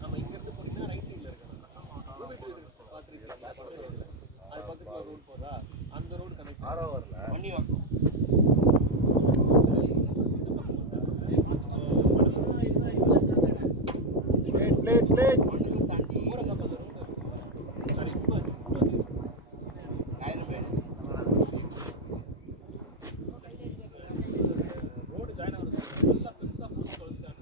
நம்ம இங்க இருந்து போனீங்கன்னா ரைட் சைடுல இருக்கணும். பாத்துருக்கீங்களா? அது பக்கத்துல ரோடு போதா, அந்த ரோடு கனெக்ட் வரல பண்ணி வைக்கும். பிளேட் போற பக்கத்துல ரோடு சரி ரோடு ஜாயின் ஆகுது. நல்லா பெருசா போட்டு சொல்லிட்டாங்க.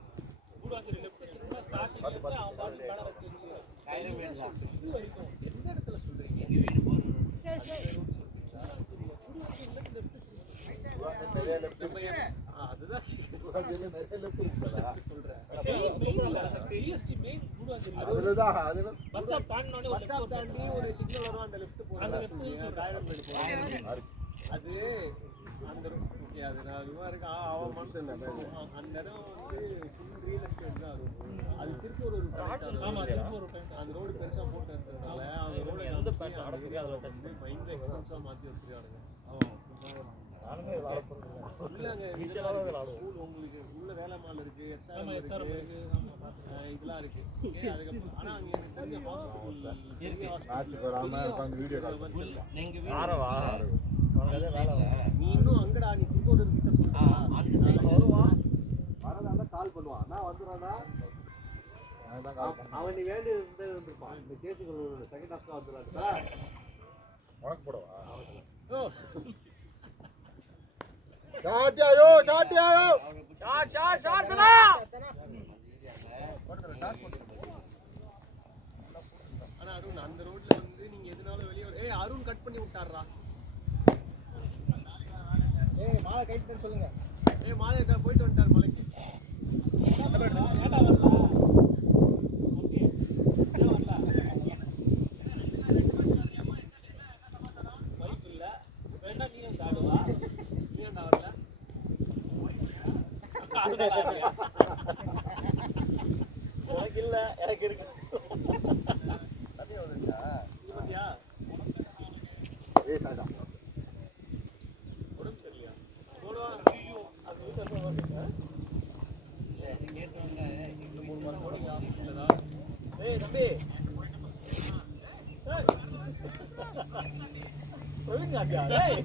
கூடாது லெஃப்ட் எடுத்தா ஸ்டார்டிங் அவன் பாட்டு கடை வச்சிருச்சு. கையில வேணும் வரைக்கும் எந்த இடத்துல சொல்றீங்க? எங்க வீடு போற அதுதான் சொல்றேன். ஜிஎஸ்டி மெயின் கூடாது. அதுலதான் அதுல பஸ் ஸ்டாப் தாண்டினோனே பஸ் ஸ்டாப் தாண்டி ஒரு சிக்னல் வரும். அந்த லெஃப்ட் போறோம். அந்த லெஃப்ட் டைரக்ட் போறோம். அது அந்த ஓகே அது நான் இவன் இருக்கா அவன் மனசுல அந்த இடம் வந்து ஃபுல் ரியல் எஸ்டேட் தான் இருக்கும். அது திருப்பி ஒரு ஆமா திருப்பி ஒரு அந்த ரோடு பெருசா போட்டு இருக்கிறதுனால அந்த ரோடு எந்த பேட்டர்ன் அடக்குது அதில் வந்து மைண்ட் எக்ஸ்பென்ஸாக மாற்றி வச்சுருக்கானுங்க. ஸ்கூல் உங்களுக்கு உள்ள வேலை மால் இருக்கு, எஸ்ஆர்எம் இருக்கு, இதெல்லாம் இருக்கு. அதுக்கப்புறம் ஆனா அங்க எனக்கு நீ இன்னும் அங்கடா நீ திருக்கோடு கிட்ட கால் பண்ணுவான். நான் வந்துடுறேன்னா அவன் நீ வேண்டி இருந்திருப்பான். இந்த கேசுகள் செகண்ட் ஹாஃப் தான் வந்துடுறாங்க. உனக்கு போடவா? சாட்டியாயோ சாட்டியாயோ ஷாட் ஷாட் ஷாட் தனா ஆனா அருண் அந்த ரோட்ல வந்து நீங்க எதனால வெளிய ஏய் அருண் கட் பண்ணி விட்டாருடா. ஏய் மாலை கைட் பண்ண சொல்லுங்க. ஏய் மாலை போயிட்டு வந்துட்டார் மலைக்கு. ஏட்டா வரல. ஓகே ஏன் வரல? பைக் இல்ல. வேணா நீ வந்து ஆடுவா. நீ ஏன்டா வரல? உனக்கு இல்ல எனக்கு இருக்கு. பாத்தியா? ஏய் சாடா. உடம்பு சரியில்லையா? போடுவா. அது வீட்ல வந்து ஏய் கேட் வந்த இந்த 3 மாசம் ஓடிங்க ஆபீஸ்லடா. ஏய் தம்பி. ஏய். ஒழுங்கா ஆடியா? ஏய்.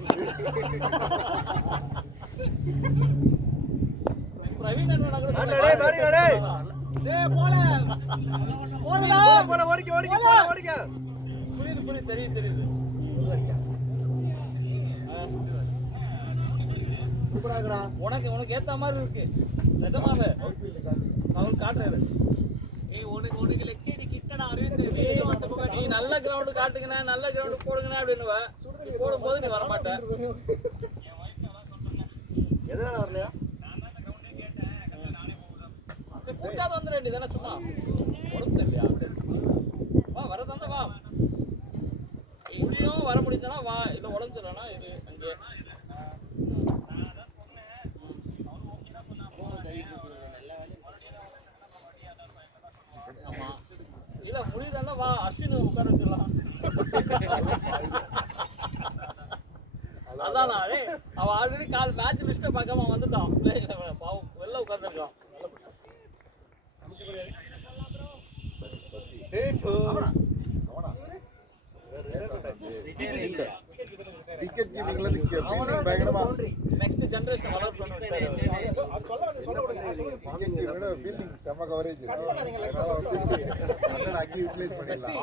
பிரவீன் அண்ணா கூட டேய் டேய் டேய். டேய் போல. போடா. போல ஓடிக்க ஓடிக்க போல ஓடிக்க. புரியுது தெரியுது. சூப்பராங்கடா. உனக்கு ஏத்த மாதிரி இருக்கு. நிஜமாவே. அவர் காட்றாரு. ஏய் உனக்கு லெக் சைடு கிட்டடா அரவிந்த். வீடியோ அந்த பக்கம் நீ நல்ல கிரவுண்ட் காட்டுங்கனா நல்ல கிரவுண்ட் போடுங்கனா அப்படினுவ. போடும்போது நீ வர மாட்ட. என் வைஃப் அத சொல்றாங்க. எதனால வரலையா? கூட்டாத வந்துட வேண்டியதானே சும்மா உடம்பு சரியில்லையா? வா வர தந்தா வா முடியும் வர முடிஞ்சனா வா இல்லை உடம்பு சரியில்லைனா இது அங்கே ஆமா இல்லை முடியுதானா வா அஸ்வின் உட்கார வச்சிடலாம். அதான் அவன் ஆல்ரெடி கால் மேட்ச் லிஸ்ட்டை பார்க்காம வந்துட்டான். பாவம் வெளில உட்காந்துருக்கான். டிக்கெட் கீப்பிங்ல நிக்க பயங்கரமா நெக்ஸ்ட் ஜெனரேஷன் வளர் பண்ணுவாங்க. டிக்கெட் கீப்பிங்கோட ஃபீல்டிங் செம கவரேஜ். அதனால வந்து அங்கே யூட்டிலைஸ் பண்ணிடலாம்.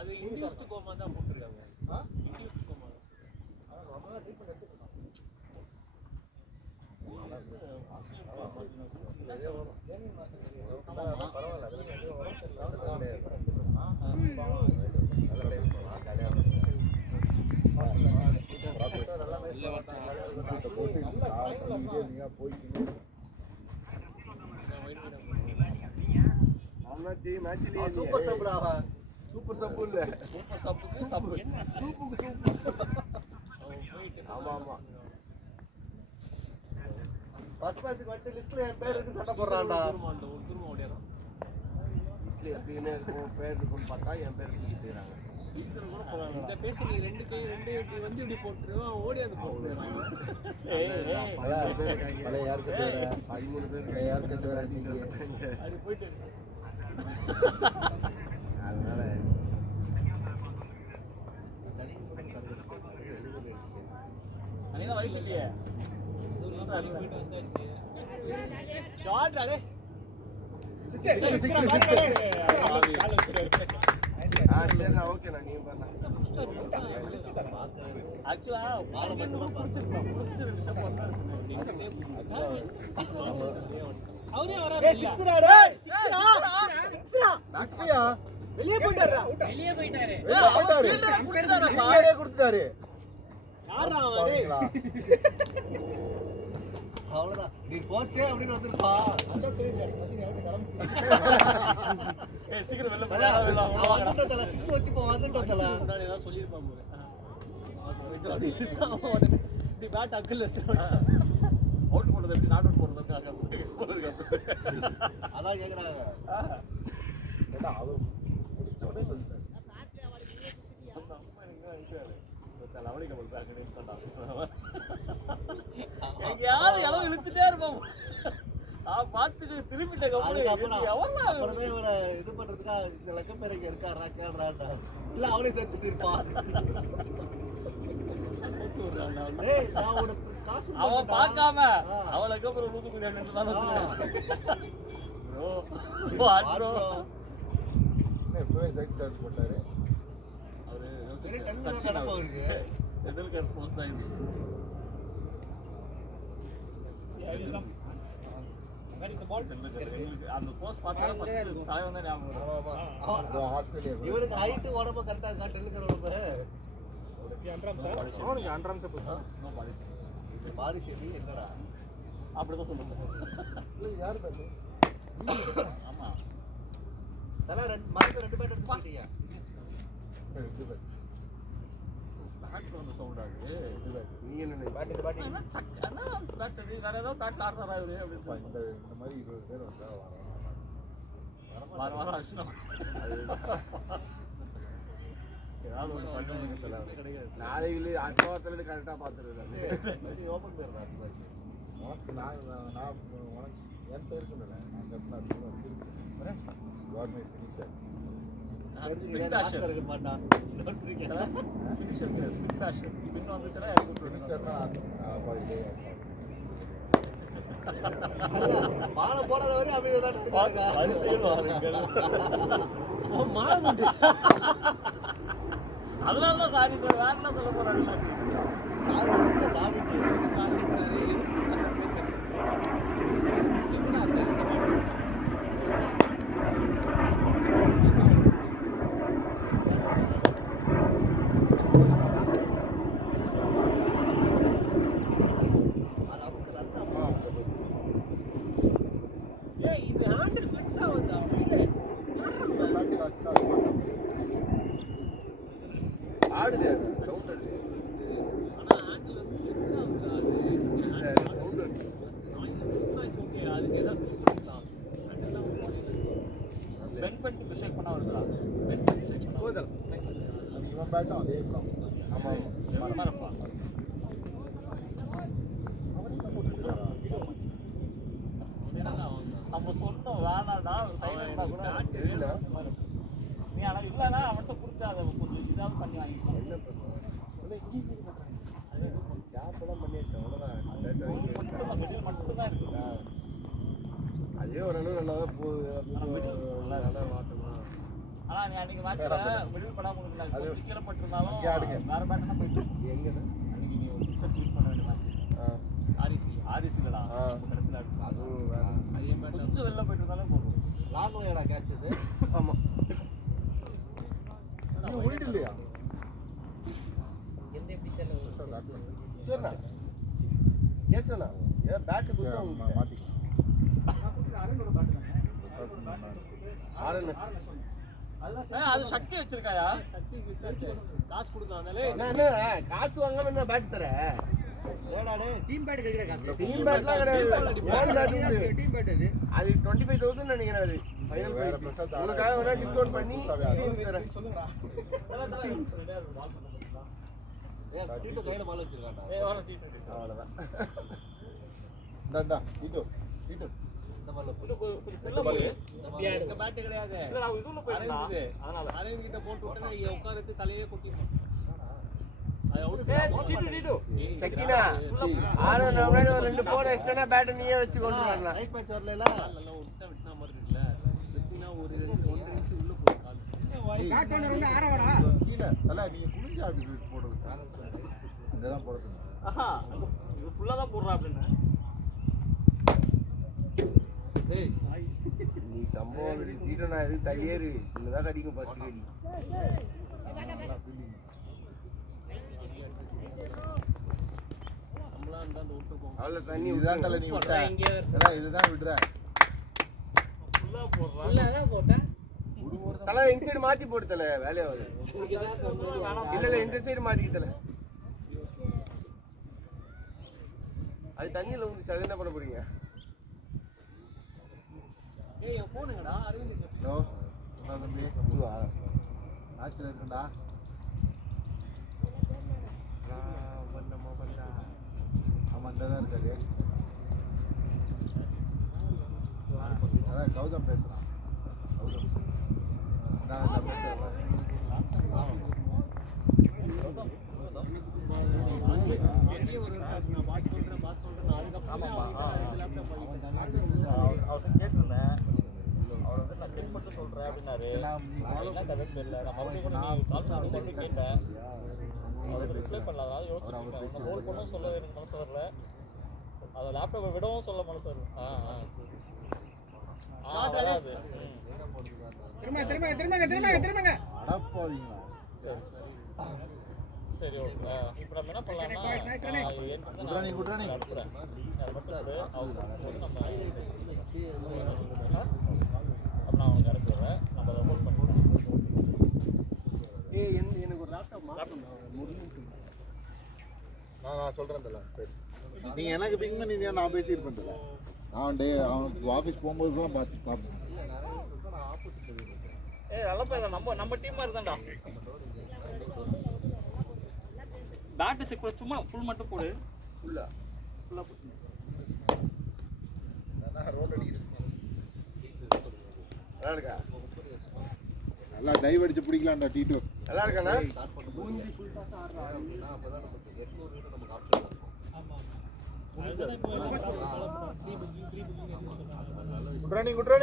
அது இன்டியூஸ்ட் கோமா தான் போட்டுருக்காங்க. இன்டியூஸ்ட் கோமா தான் ட்ரீட்மெண்ட் எடுத்துக்கலாம். சூப்பர் சப்புடா. சூப்பர் சப்பு இல்ல, சூப்பர் சப்புக்கு சப்பு, சூப்புக்கு சூப்பு. ஆமா ஆமா. ஃபர்ஸ்ட் மேட்ச்க்கு வந்து லிஸ்ட்ல என் பேர் இருக்கு சண்டை போடுறான்டா. ஒரு திரும்ப ஓடிறான். லிஸ்ட்ல எப்படினே இருக்கும் பேர் இருக்குன்னு பார்த்தா என் பேர் தூக்கிட்டாங்க. இதுல கூட போறாங்க. இந்த பேச நீ ரெண்டு இப்படி வந்து இப்படி போட்டுருவான் ஓடி அது போட்டுறான். பழைய யாருக்கு தேவை 13 பேர் பழைய யாருக்கு தேவை நீங்க அது போயிட்டு அதனால அன்னைக்கு வயசு இல்லையே போயிட்டு வந்தாச்சு ஷார்ட் அடே சரிண்ணா ஓகேண்ணா நீங்க பண்ண ஆக்சுவலா புடிச்சிட்டு 2 ஸ்டெப் வந்தா அவரே வராரு சிக்ஸியா வெளியே போயிட்டாரு நீங்களே கொடுத்துட்டாரு யாரா அவரு அவ்வளவுதான் நீ போச்சே அப்படின்னு வந்துருப்பா. சீக்கிரம் வெளில வந்துட்டோம் 6 வச்சு போ வந்துட்டோம் முன்னாடி ஏதாவது சொல்லியிருப்பான் இப்படி பேட் அக்கல் அவுட் போடுறது எப்படி நாட் அவுட் போடுறது அதான் கேக்குறாங்க. ஏன்னா அவர் முடிச்சோடனே சொல்லிட்டாரு எங்கேயாவது இளவு இழுத்துட்டே இருப்போம். பார்த்துட்டு திரும்பிட்டேன் இது பண்றதுக்கா இந்த லக்கம் பேர் இங்க இருக்காரா கேள்றான்டா இல்ல அவளே சேர்த்துட்டு இருப்பான். அவன் பார்க்காம அவளுக்கு அப்புறம் நூத்துக்குதி எப்பவே சைட் ஸ்டார்ட் போட்டாரு இவருக்கு ஹைட் உடம்பு கரெக்டா இருக்கா டெல்லுக்கிற உடம்பு பாடி சரி என்னடா அப்படிதான் சொல்லுங்க. யாரு பேரு ஆமா தல ரெண்டு பேட் எடுத்துட்டீங்க. ரெண்டு பேர் பேட் வந்து சவுண்ட் ஆகுது. நீ என்ன பேட் அண்ணா பேட் வேற ஏதோ பேட் ஆடுறாரா இவரு அப்படின்னு இந்த மாதிரி 20 பேர் வந்தா வார ஆச்சுனா ஏதாவது ஒரு நாளைக்கு அடுத்த கரெக்டா பாத்துருது ஓபன் பண்ணிடுறேன். உனக்கு நான் உனக்கு என் பேர் இருக்குல்ல அந்த கவர்மெண்ட் ஃபினிஷர் இருக்க மாட்டான் மாலை போடாத வரையும் அதனாலதான் சாரி வேற என்ன சொல்ல போறாரு இது ஹேண்டில் ஃபிக்ஸ் ஆகுதா ஆடுது சவுண்ட் வருது. ஆனா ஹேண்டில் வந்து ஃபிக்ஸ் ஆகுதா அது சவுண்ட் வருது. நாய்ஸ் ஓகே அது ஏதாவது ஃபிக்ஸ் பண்ணலாம். ஹேண்டில் பென் பண்ணி ஷேக் பண்ணா வருதா பென் பண்ணி ஷேக் பண்ணா போதா இவன் பேட்டும் அதே ப்ராப்ளம். ஆமா மரப்பா நம்ம சொன்னோம் வேணாடா சைலண்டா கூட நீ ஆனா இல்லைன்னா அவன்கிட்ட கொடுத்து அதை கொஞ்சம் இதாவது பண்ணி வாங்கிக்கலாம். மட்டும்தான் இருக்கு. அதே ஒரு நல்லா போகுது. ஆனா நீ அன்னைக்கு மேட்ச்ல மிடில் படாம கொஞ்சம் கீழே பட்டிருந்தாலும் வேற பேட்டர்னா போயிட்டு எங்க அன்னைக்கு நீ ஒரு 6 ஷூட் பண்ண வேண்டிய மேட்ச் ஆரிசிலடா கடைசில அதுவும் அதே மாதிரி கொஞ்சம் வெளில போயிட்டு இருந்தாலும் போகும். லாங் ஏடா கேட்ச் இது. ஆமா நீ உயிட் இல்லையா எந்த எப்படி தெரியல சரிண்ணா கேட்சண்ணா ஏன் பேட்டு கொடுத்தா மாத்தி அது சக்தி வச்சிருக்காயா சக்தி காசு கொடுக்கலாம்னாலே என்ன காசு வாங்காம என்ன பேட் தர டீம் பேட் கிடைக்கல காசு. டீம் பேட்லாம் கிடையாது. ஓன் பேட் உண்டு. டீம் பேட் இது. அது 25,000 நினைக்கிறேன் அது. ஃபைனல் வேற பிரைஸ். பிரசாத் உனக்காக வேணா டிஸ்கவுண்ட் பண்ணி டீம் தரேன். ஏன் டீட்டு கையில பால் வச்சிருக்கான்டா. அவ்வளவுதான். இந்தா டீட்டோ டீட்டோ இந்த பால்ல எங்க பேட் கிடையாது. இல்ல நான் இதுல போயிட்டேன். அதனால அரவிந்த் கிட்ட போட்டு விட்டா உட்கார வச்சு தலையே கொட்டிடும். அது அவுட். சக்கினா ஆனா நான் முன்னாடி ஒரு 2 போன் எக்ஸ்ட்ரா பேட் நீயே வச்சு கொண்டு வரலாம். ரைட் மேட்ச் வரல. நல்லா விட்டா மாதிரி இருக்குல்ல. வெச்சினா ஒரு 1 இன்ச் உள்ள போய் கால். பேட் ஓனர் வந்து ஆறவாடா. கீழ தல நீங்க குனிஞ்சு ஆடி போடுறது அங்க தான் போட சொன்னேன். ஆஹா இது ஃபுல்லா தான் போடுறா அப்படினா. ஏய் நீ சம்பவம் தீட்டோ நான் எதுக்கு தள்ளியேறு இல்லதான் கடிக்கும் ஃபர்ஸ்ட் கடி. நல்லா ஃபீலிங் நம்மளா இருந்தா அந்த விட்டு போங்க. அவ்வளவு தண்ணி இதுதான் தல நீ விட்ட தல இதுதான் விடுற ஃபுல்லா போடுறா. ஃபுல்லா போட்டேன். ஒரு தலை இந்த சைடு மாத்தி போடு தல வேலையாவது. இல்ல இல்ல இந்த சைடு மாத்திக்க தல. அது தண்ணியில வந்து சரி என்ன பண்ண போறீங்க? ஏய் என் ஃபோன் எங்கடா அரவிந்த்? ஹலோ என்ன தம்பி இதுவா? மேட்ச்ல இருக்கடா ஆமா இந்த தான் இருக்காரு. அதான் கௌதம் பேசுறான். கௌதம் நான் பேசுறேன். வெளிய ஒரு நான் பாத் சொல்றேன் அதுக்கப்புறம் அவர் கேட்டிருந்தேன். அவர் வந்து நான் செக் பண்ணிட்டு சொல்றேன் அப்படின்னாரு. என்ன கதைன்னு தெரியல. நான் மறுபடியும் கால் பண்ணி கேட்டேன். அவர் ரிப்ளை பண்ணல. அதாவது யோசிச்சுருக்கேன். ஹோல்ட் பண்ணவும் சொல்ல எனக்கு மனசு வரல. அதை லேப்டாப்பை விடவும் சொல்ல மனசு வரல. வராது. திரும்பங்க அடப்பாவீங்களா சரி ஓகே. இப்போ நம்ம என்ன பண்ணலாம்னா குட்ரானி அனுப்புறேன். அதை மட்டும் அவங்க நம்ம அப்போ நான் அவங்க அனுப்பிடுறேன். நம்ம அதை ஹோல்ட் பண்ணுறோம். ஏய் எனக்கு ஒரு லேப்டாப் நான் சொல்றேன் தல சரி நீங்க எனக்கு பிங் பண்ணி நான் பேசியிருப்பேன் தல. அவன் ஆஃபீஸ் போகும்போது பார்ப்பேன். ஏய் நல்ல பையன் நம்ம டீம் மாதிரி தான்டா. பேட் செக் பண்ண சும்மா ஃபுல் மட்டும் போடு. ஃபுல்லா போடு. ரோல் அடிக்கிறேன். நல்லா இருக்கா? நல்லா டைவ் அடிச்சு பிடிக்கலாம்டா டீட்டோ. நல்லா இருக்கானா? குட்ரானி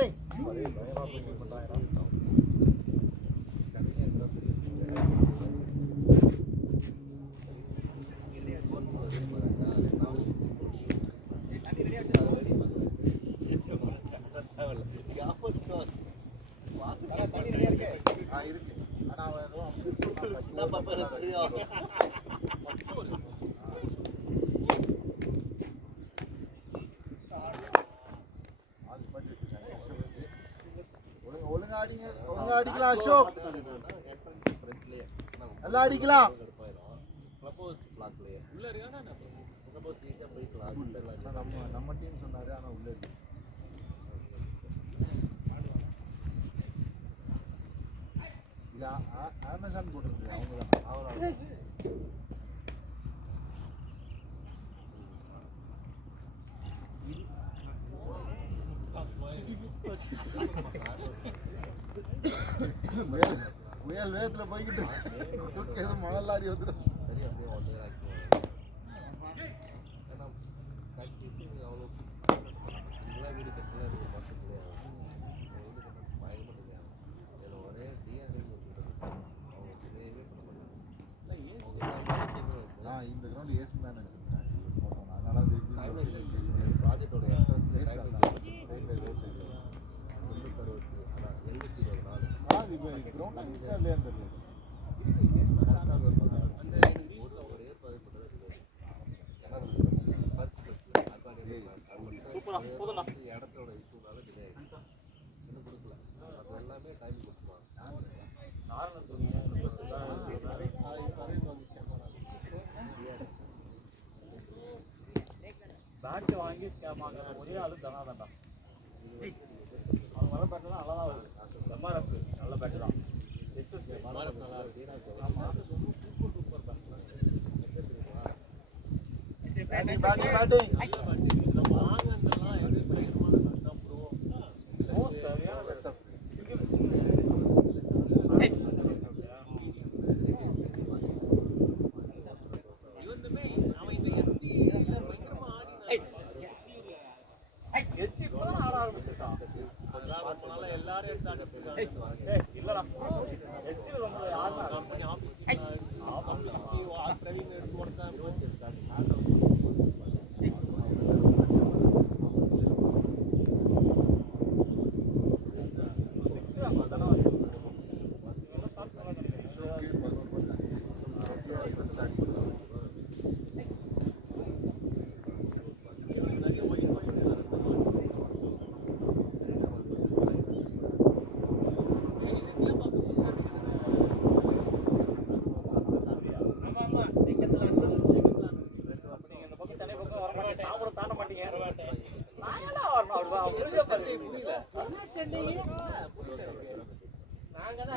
இருக்கு. ஆனா அவன் ஏதோ ஒழுங்கா அடிக்கலாம் அசோக். நல்லா அடிக்கலாம். நம்ம டீம் சொன்னாரு ஆனா உள்ள இருக்கு. இது அமேசான் போட்டிருக்கு அவங்க தான். புயல் வேகத்துல போய்கிட்டு மணல் லாரி வந்துடும். இந்த கிரவுண்ட் ஏசி மேன் எடுத்துருக்கேன். அதனால இப்போ கிரவுண்ட் அங்கே இல்லையா தெரியல. இடத்தோட இஷ்யூனால இன்னும் கொடுக்கல. எல்லாமே டைம் கொடுத்துருவாங்க. பேட் வாங்கி ஸ்கேம் ஆகிற ஒரே ஆளு தனாதான்டா. அவன் வர பேட்டு தான் நல்லா தான் வருது. எம்ஆர்எஃப் நல்ல பேட்டு தான். எஸ்எஸ் எம்ஆர்எஃப் நல்லா இருக்கு. Super bat. Batting batting batting oh சரியான எஸ்சி கூட ஆட ஆரம்பிச்சிட்டான். எல்லாரும் எடுத்து இல்லடா எஸ்சி ரொம்ப ஆடுனா கம்பெனி ஆபீஸ் பிரவீன் எடுத்து கொடுத்தா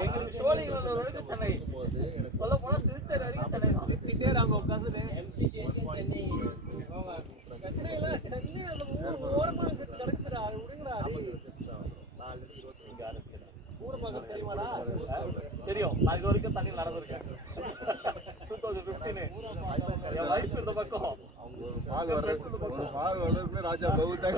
எங்களுக்கு ஷோலிங் வரைக்கும் சென்னை சொல்ல போனா சிறுச்சேரி வரைக்கும் சென்னை தான். அங்க உட்காந்து சென்னையில சென்னை அந்த ஓரமா கிடைச்சிடா அது விடுங்கடா ஊரமாக தெரியுமாடா? தெரியும். நான் இது வரைக்கும் தண்ணி நடந்திருக்கேன். 2015 என் வைஃப் இந்த பக்கம் மால் வர்றதுக்குள்ள ராஜா பகுத்தா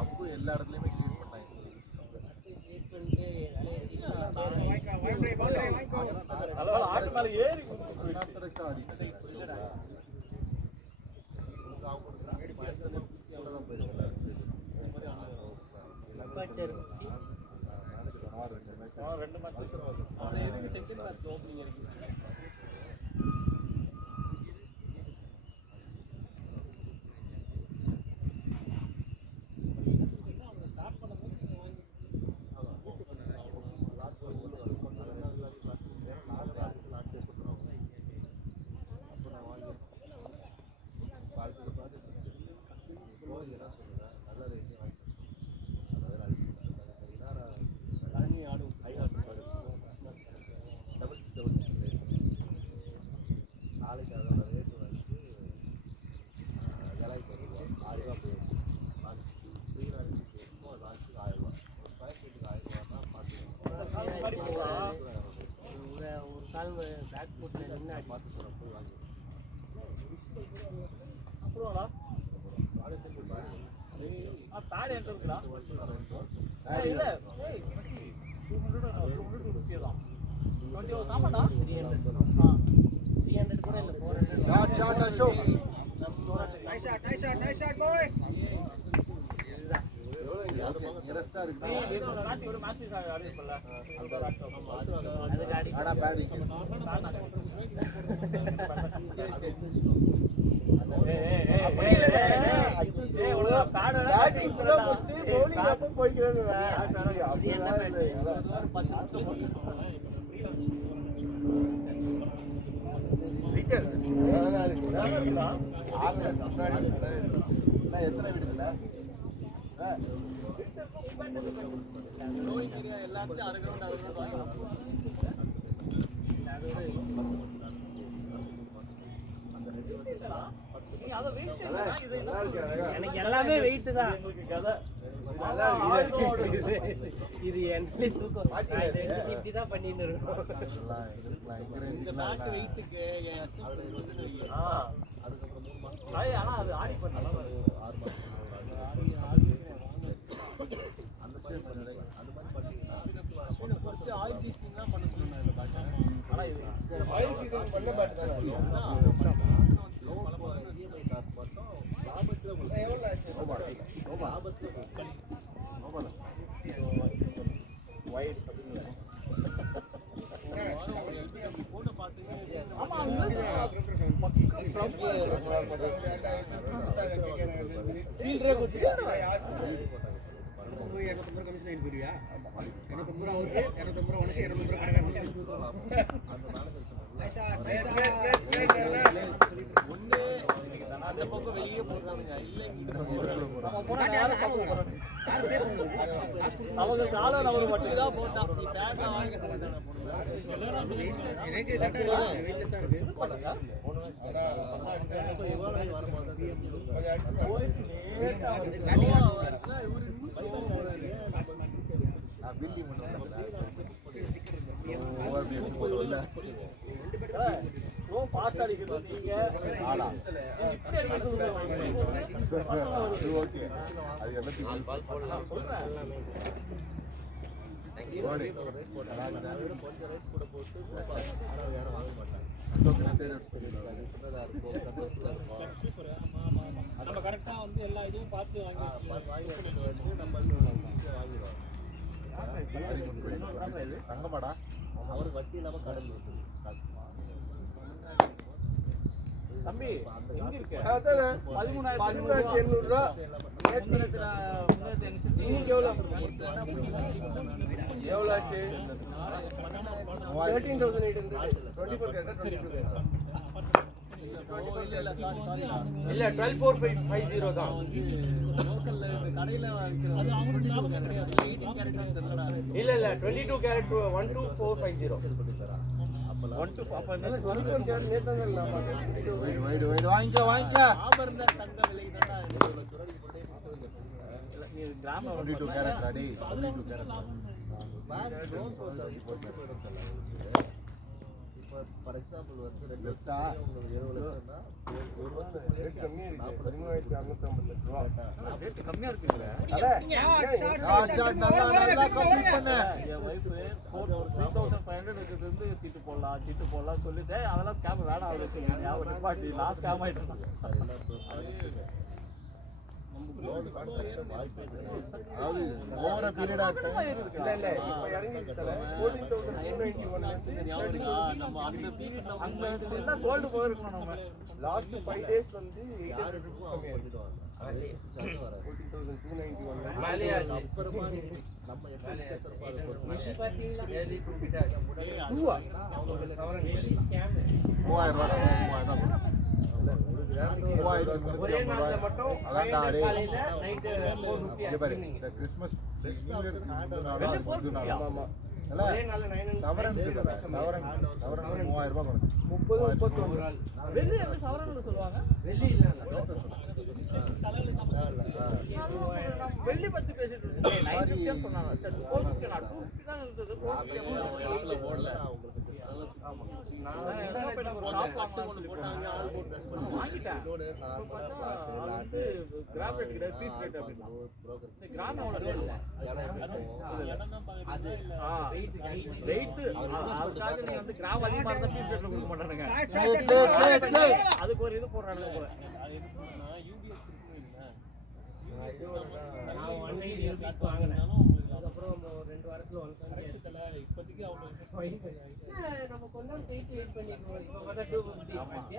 அப்போ எல்லா இடத்துலயுமே கிளீன் பண்ணாங்க. அதனால ஆட்டு மேல ஏறி ரெண்டு மேட்ச் அவனை எதுக்கு செகண்ட் மேட்ச் ஓப்பனிங் இருக்கு பேட் என்ட்ரு இருக்குடா. இல்ல 200 தான் 20 சாப்பாடா 300 கூட இல்ல 400 ஷாட் அசோக் நைஸ் ஷாட் பாய். நிரஸ்தா இருக்கு. மேட்ச் ஒரு மேட்ச் ஆடிப்பல அது ஆனா பேட்டிங் எத்தனை விடுதல எல்லாத்தையும் அரைக்கிரவுண்ட் எனக்கு எல்லாமே வெயிட் தான். இது என்ன தூக்கம் இப்படிதான் பண்ணிட்டு இருக்கோம். இந்த பேட் வெயிட்டுக்கு ஆனா அது ஆடி பண்ண 6 மாசம் அந்த ஷேப் பண்ணல. அது மாதிரி பண்ணீங்கன்னா ஆயில் சீசனிங் தான் பண்ண சொல்லுங்க. ஆனா இது ஆயில் சீசன் பண்ண பேட் தான. போயிருவியா? 250 ரூபா அவருக்கு, 250 ரூபா உனக்கு, 250 ரூபா கடைக்காரனுக்கு. ஒண்ணு அந்த பக்கம் வெளியே போடுறானுங்க இல்ல அவங்க காலர் அவர் மட்டும் தான் போட்டான். நீ பேட்டா வாங்கி ஃபாஸ்ட் அடிக்கிறது நீங்க ஆடா இப்படி அடிக்க ஓகே அது எல்லாத்தையும் ஓடி நம்ம கரெக்டா வந்து எல்லா இதுவும் பார்த்து வாங்கி தங்கமாடா அவருக்கு வட்டி இல்லாம கடன் இருக்கு. தம்பி எங்க இருக்க? 13,800 ரூபா. இன்னைக்கு எவ்வளோ ஆச்சு? 13,800. 24 இல்ல 12,450 தான். கடையில அது அவங்களுக்கு லாபமே கிடையாது. 18 கேரட் தெரியலடா. இல்ல 22 கேரட் 12,450. 24 கேரட் நேத்தாங்க நான் பார்த்தேன். வைடு வாங்கிக்க ஆபரண தங்க விலை தான்டா. நீ கிராம 22 கேரட் அடி 22 கேரட் ஃபார் எக்ஸாம்பிள் வந்து லெஃப்டா 20 லட்சம்னா ஒரு வருஷம் ரேட் கம்மியா இருக்கு. 13,658 ரூபா. ரேட் கம்மியா இருக்குங்க. நல்லா கம்ப்ளீட் பண்ணு என் வைஃப் 3,500 இருந்து சீட்டு போடலாம் சொல்லிட்டு அதெல்லாம் ஸ்கேம் வேணாம் அவருக்கு நிப்பாட்டி லாஸ்ட் ஸ்கேம் ஆயிட்டு அதாவது ஓவர பீரியட் ஆஃப் டைம் இல்ல இப்ப இறங்கிட்டல 14,291 நம்ம அந்த பீரியட் அங்க இருந்தா கோல்ட் போயிருக்கணும். நம்ம லாஸ்ட் 5 டேஸ் வந்து 800 ரூபாய் கம்மியா இருக்கு. 14,291 மேலேயே அப்புறமா நம்ம எப்படி பாத்தீங்களா ஏலி கூப்பிட்டா 3000 ஒரே நாள்ல மட்டும் அதான்டா அடே காலையில நைட் 4 ரூபாய் இங்க பாரு இந்த கிறிஸ்மஸ் நியூ இயர் ஆமா இல்ல ஒரே நாள்ல 900 சவரன் 3000 ரூபாய் கொடுங்க 30-31 வெள்ளி என்ன சவரன்ல சொல்லுவாங்க. வெள்ளி இல்ல வெள்ளி பத்தி பேசிட்டு இருக்கோம். 950 சொன்னாங்க. சரி 450 நான் 250 தான் இருந்தது. 450 போடல வாங்கிட்டேன். வந்து கிராம் ரேட் கிடையாது, பீஸ் ரேட் அப்படின்னா கிராம் வெயிட் அதுக்காக நீங்க வந்து கிராம் அதிகமா இருந்தா பீஸ் ரேட்ல கொடுக்க மாட்டானுங்க. அதுக்கு ஒரு இது போடுறானுங்க போல. நான் 180 ரூபீஸ் வாங்கினேன். அதுக்கப்புறம் 2 வாரத்துல 170 இப்போதைக்கு அவங்க நம்ம கொஞ்சம் வெயிட் பண்ணிருக்கோம். இப்போ பார்த்தா 250.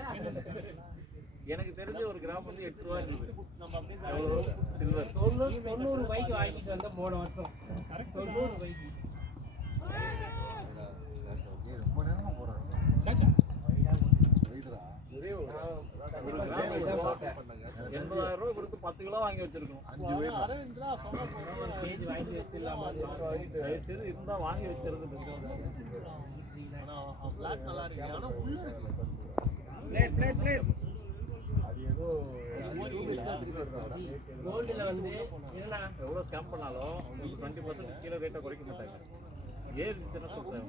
எனக்கு தெரிஞ்ச ஒரு கிராம் வந்து 8 ரூபாய் இருக்குது. நம்ம அப்படியே சில்வர் 90 பைக் வாங்கிட்டு வந்த 3 வருஷம். 90 பைக் ரொம்ப நேரமா போறாங்க வெயிட்ரா 80,000 ரூபாய் கொடுத்து 10 கிலோ வாங்கி வச்சிருக்கோம். 5 வெயிட் கேஜி வாங்கி வச்சிடலாமா? தயவுசெய்து இருந்தா வாங்கி வச்சிருந்து பிளாக் நல்லா இருக்கு. ஆனா உள்ள பிளேட் அது ஏதோ கோல்டுல வந்து என்ன எவ்வளவு ஸ்கேம் பண்ணாலும் 20% கீழே ரேட்டை குறைக்க மாட்டாங்க. ஏறிச்சுன்னா சொல்றேன்.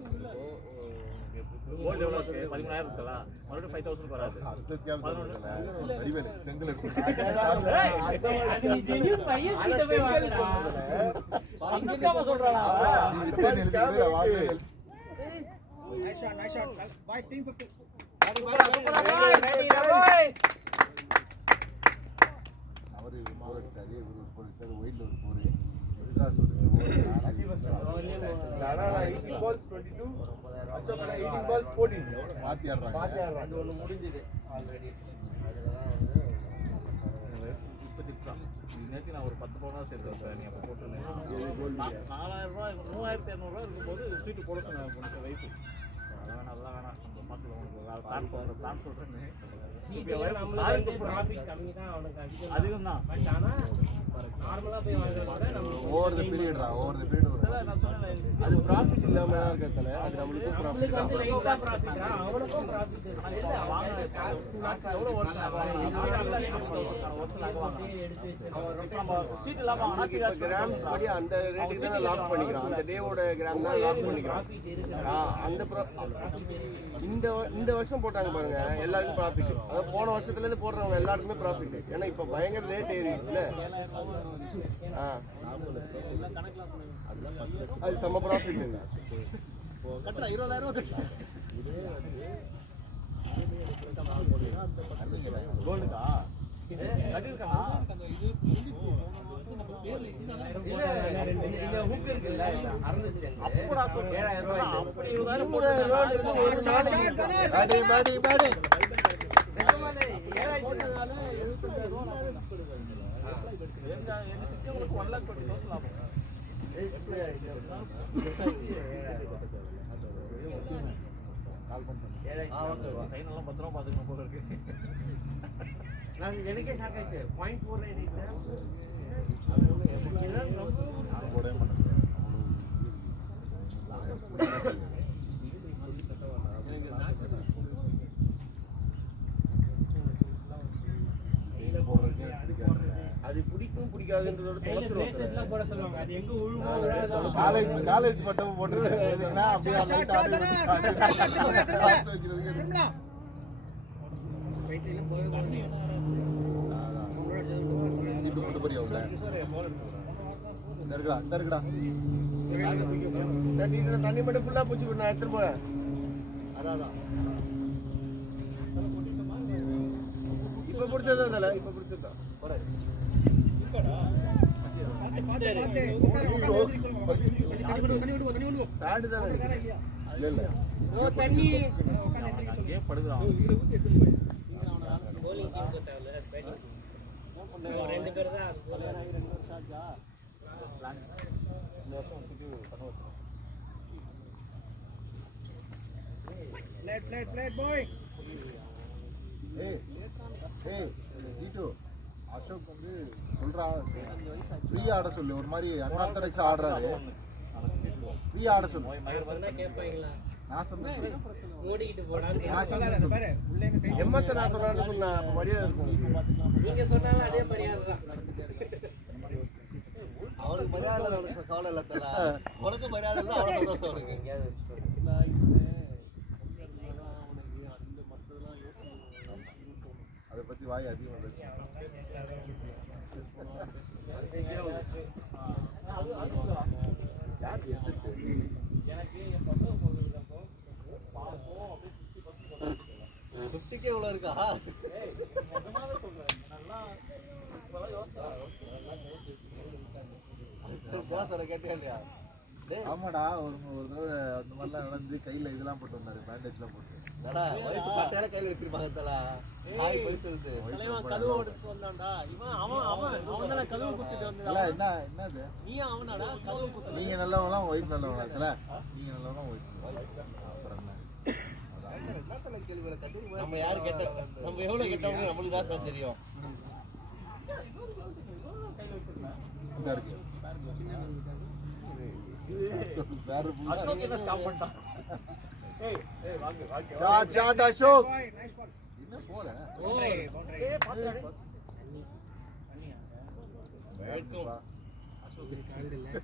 கோல்டு எவ்வளோ இருக்கு? 13,000 இருக்குல்ல, மறுபடியும் 5,000 வராது. அடுத்த ஸ்கேம் பண்ணல வடிவேல் செங்கல் எடுத்து அது நீ ஜெனியூன் பையன் கிட்ட போய் வாங்குடா. அந்த ஸ்கேம் சொல்றானா? நீ விட்டு எழுதிட்டு வாங்க நைஸ் ஷாட் பாய்ஸ் டீம் 50 அவரு போர் அடிச்சாரு இவரு போர் அடிச்சாரு ஒயில்ல ஒரு போர் எக்ஸ்ட்ரா சொல்லுங்க balls 22 அசோகனா 18 balls 14 மாத்தி ஆடுறாங்க அது ஒன்னு முடிஞ்சது ஆல்ரெடி. அதுல தான் வந்து எக்ஸ்பெக்ட் தான். நேற்று நான் ஒரு 10 பவுனா சேர்த்து வைப்பேன். நீ அப்போ போட்டுருந்தேன். 4000 ரூபாய் 3200 ரூபா இருக்கும்போது ஸ்ட்ரீட் போட சொன்னாங்க வயசு. அதெல்லாம் வேணாம் நம்ம பார்த்துக்கலாம். உனக்கு பிளான் சொல்கிறேன்னு அதிகம் தான். பட் ஆனால் நார்மலாக போய் வாங்குறத நம்ம ஓவர் தி பீரியட் அது ப்ராஃபிட் இல்லாம தான் இருக்கல. அது நம்மளுக்கு ப்ராஃபிட் வந்து லைட்டா ப்ராஃபிட் அவனுக்கும் ப்ராஃபிட் கிராம்ஸ் படி அந்த ரேட்டுக்கு தான் லாக் பண்ணிக்கிறான். அந்த டேவோட கிராம் தான் லாக் பண்ணிக்கிறான். இந்த வருஷம் போட்டாங்க பாருங்க, எல்லாருக்கும் ப்ராஃபிட். அதாவது போன வருஷத்துல இருந்து போடுறவங்க எல்லாருக்குமே ப்ராஃபிட். ஏன்னா இப்ப பயங்கர ரேட் ஏறிடுச்சுல. அது செம்ம ப்ராஃபிட் இல்லை. கட்டுறா 20000 ரூபா கட்டுறா. கோல்டுக்கா கட்டிருக்கா? இந்த ஹுக் இருக்குல்ல அறந்துச்சு. அப்படா சொல்ல 7000 ரூபாய். அப்படி 20000 போட்டு ஒரு நாள் பேடி நிஜமாலே 7000 போட்டதால 75000 ரூபா எங்க சிட்டி உங்களுக்கு 1,20,000 லாபம். சைன் எல்லாம் பத்திரமா பாத்துக்கணும் போல இருக்கு. நான் எனக்கே ஷாக் ஆயிடுச்சு. 0.49 அது பிடிக்கும் பிடிக்காதுன்றதோட பிரேஸ்லெட்லாம் போட சொல்லுவாங்க. அது எங்க உழுவோ காலேஜ் பட்டம் போட்டுருக்கீங்கன்னா அப்படியே தண்ணி மட்டும் ஃபுல்லா பூச்சி நான் எடுத்துட்டு போறேன். அதான் இப்ப பிடிச்சதா இல்ல, இப்ப பிடிச்சதா பேடு தானே தண்ணி அங்கேயே படுக்கிறான். ரெண்டு பேர் தான் அது போல. இந்த வருஷம் சுற்றி பண்ண வச்சிடும். அசோக் வந்து சொல்றா ஃப்ரீயா ஆட சொல்லு. ஒரு மாதிரி அன்ஆர்த்தடாக்ஸ் ஆடுறாரு. ஃப்ரீயா ஆட சொல்லு. சொன்னா கேட்பாங்களா? நான் சொன்னேன் ஓடிக்கிட்டு போடான்னு நான் சொன்னேன் எம்எஸ் நான் சொல்றேன்னு சொன்னா மரியாதை இருக்கும். நீங்க சொன்னாலும் அதே மரியாதை தான். அவனுக்கு மரியாதை அவனுக்கு கவலை இல்லை தல. உனக்கு மரியாதை இல்லை, அவனுக்கு சந்தோஷம் அவனுக்கு. எங்கேயாவது அதை பத்தி வாய் அதிகமாக எனக்கு என் பசங்க போகிறப்போ பார்ப்போம் அப்படி 50K இவ்வளோ இருக்கா? நிஜமாவே சொல்றேன். நல்லா இப்பெல்லாம் கேசரை கேட்டே இல்லையா? ஆமாடா. ஒரு தடவை அந்த மாதிரிலாம் நடந்து கையில் இதெல்லாம் போட்டு வந்தாரு, பேண்டேஜ்லாம் போட்டு. பட்டையில கையில் எடுத்துருப்பாங்க தல. ஹாய் போய் சொல்லுது. தலைவன் கதவை உடைச்சிட்டு வந்தான்டா. அவன் தானே கதவை குத்திட்டு வந்தான். என்னது நீ அவனாடா கதவை குத்து. நீங்க நல்லவங்களாம் ஒய்ஃப் நல்லவங்களா இருக்கல? நீங்க நல்லவங்களாம் ஒய்ஃப். அப்புறம் என்ன என்ன தல கேள்விகளை கட்டி நம்ம யாரு கேட்ட நம்ம எவ்வளவு கேட்டவங்க நம்மளுக்கு தான் சார் தெரியும். இந்த இருக்கு அசோக் என்ன ஸ்டாப் பண்ணிட்டான். ஷாட் அசோக். என்ன போல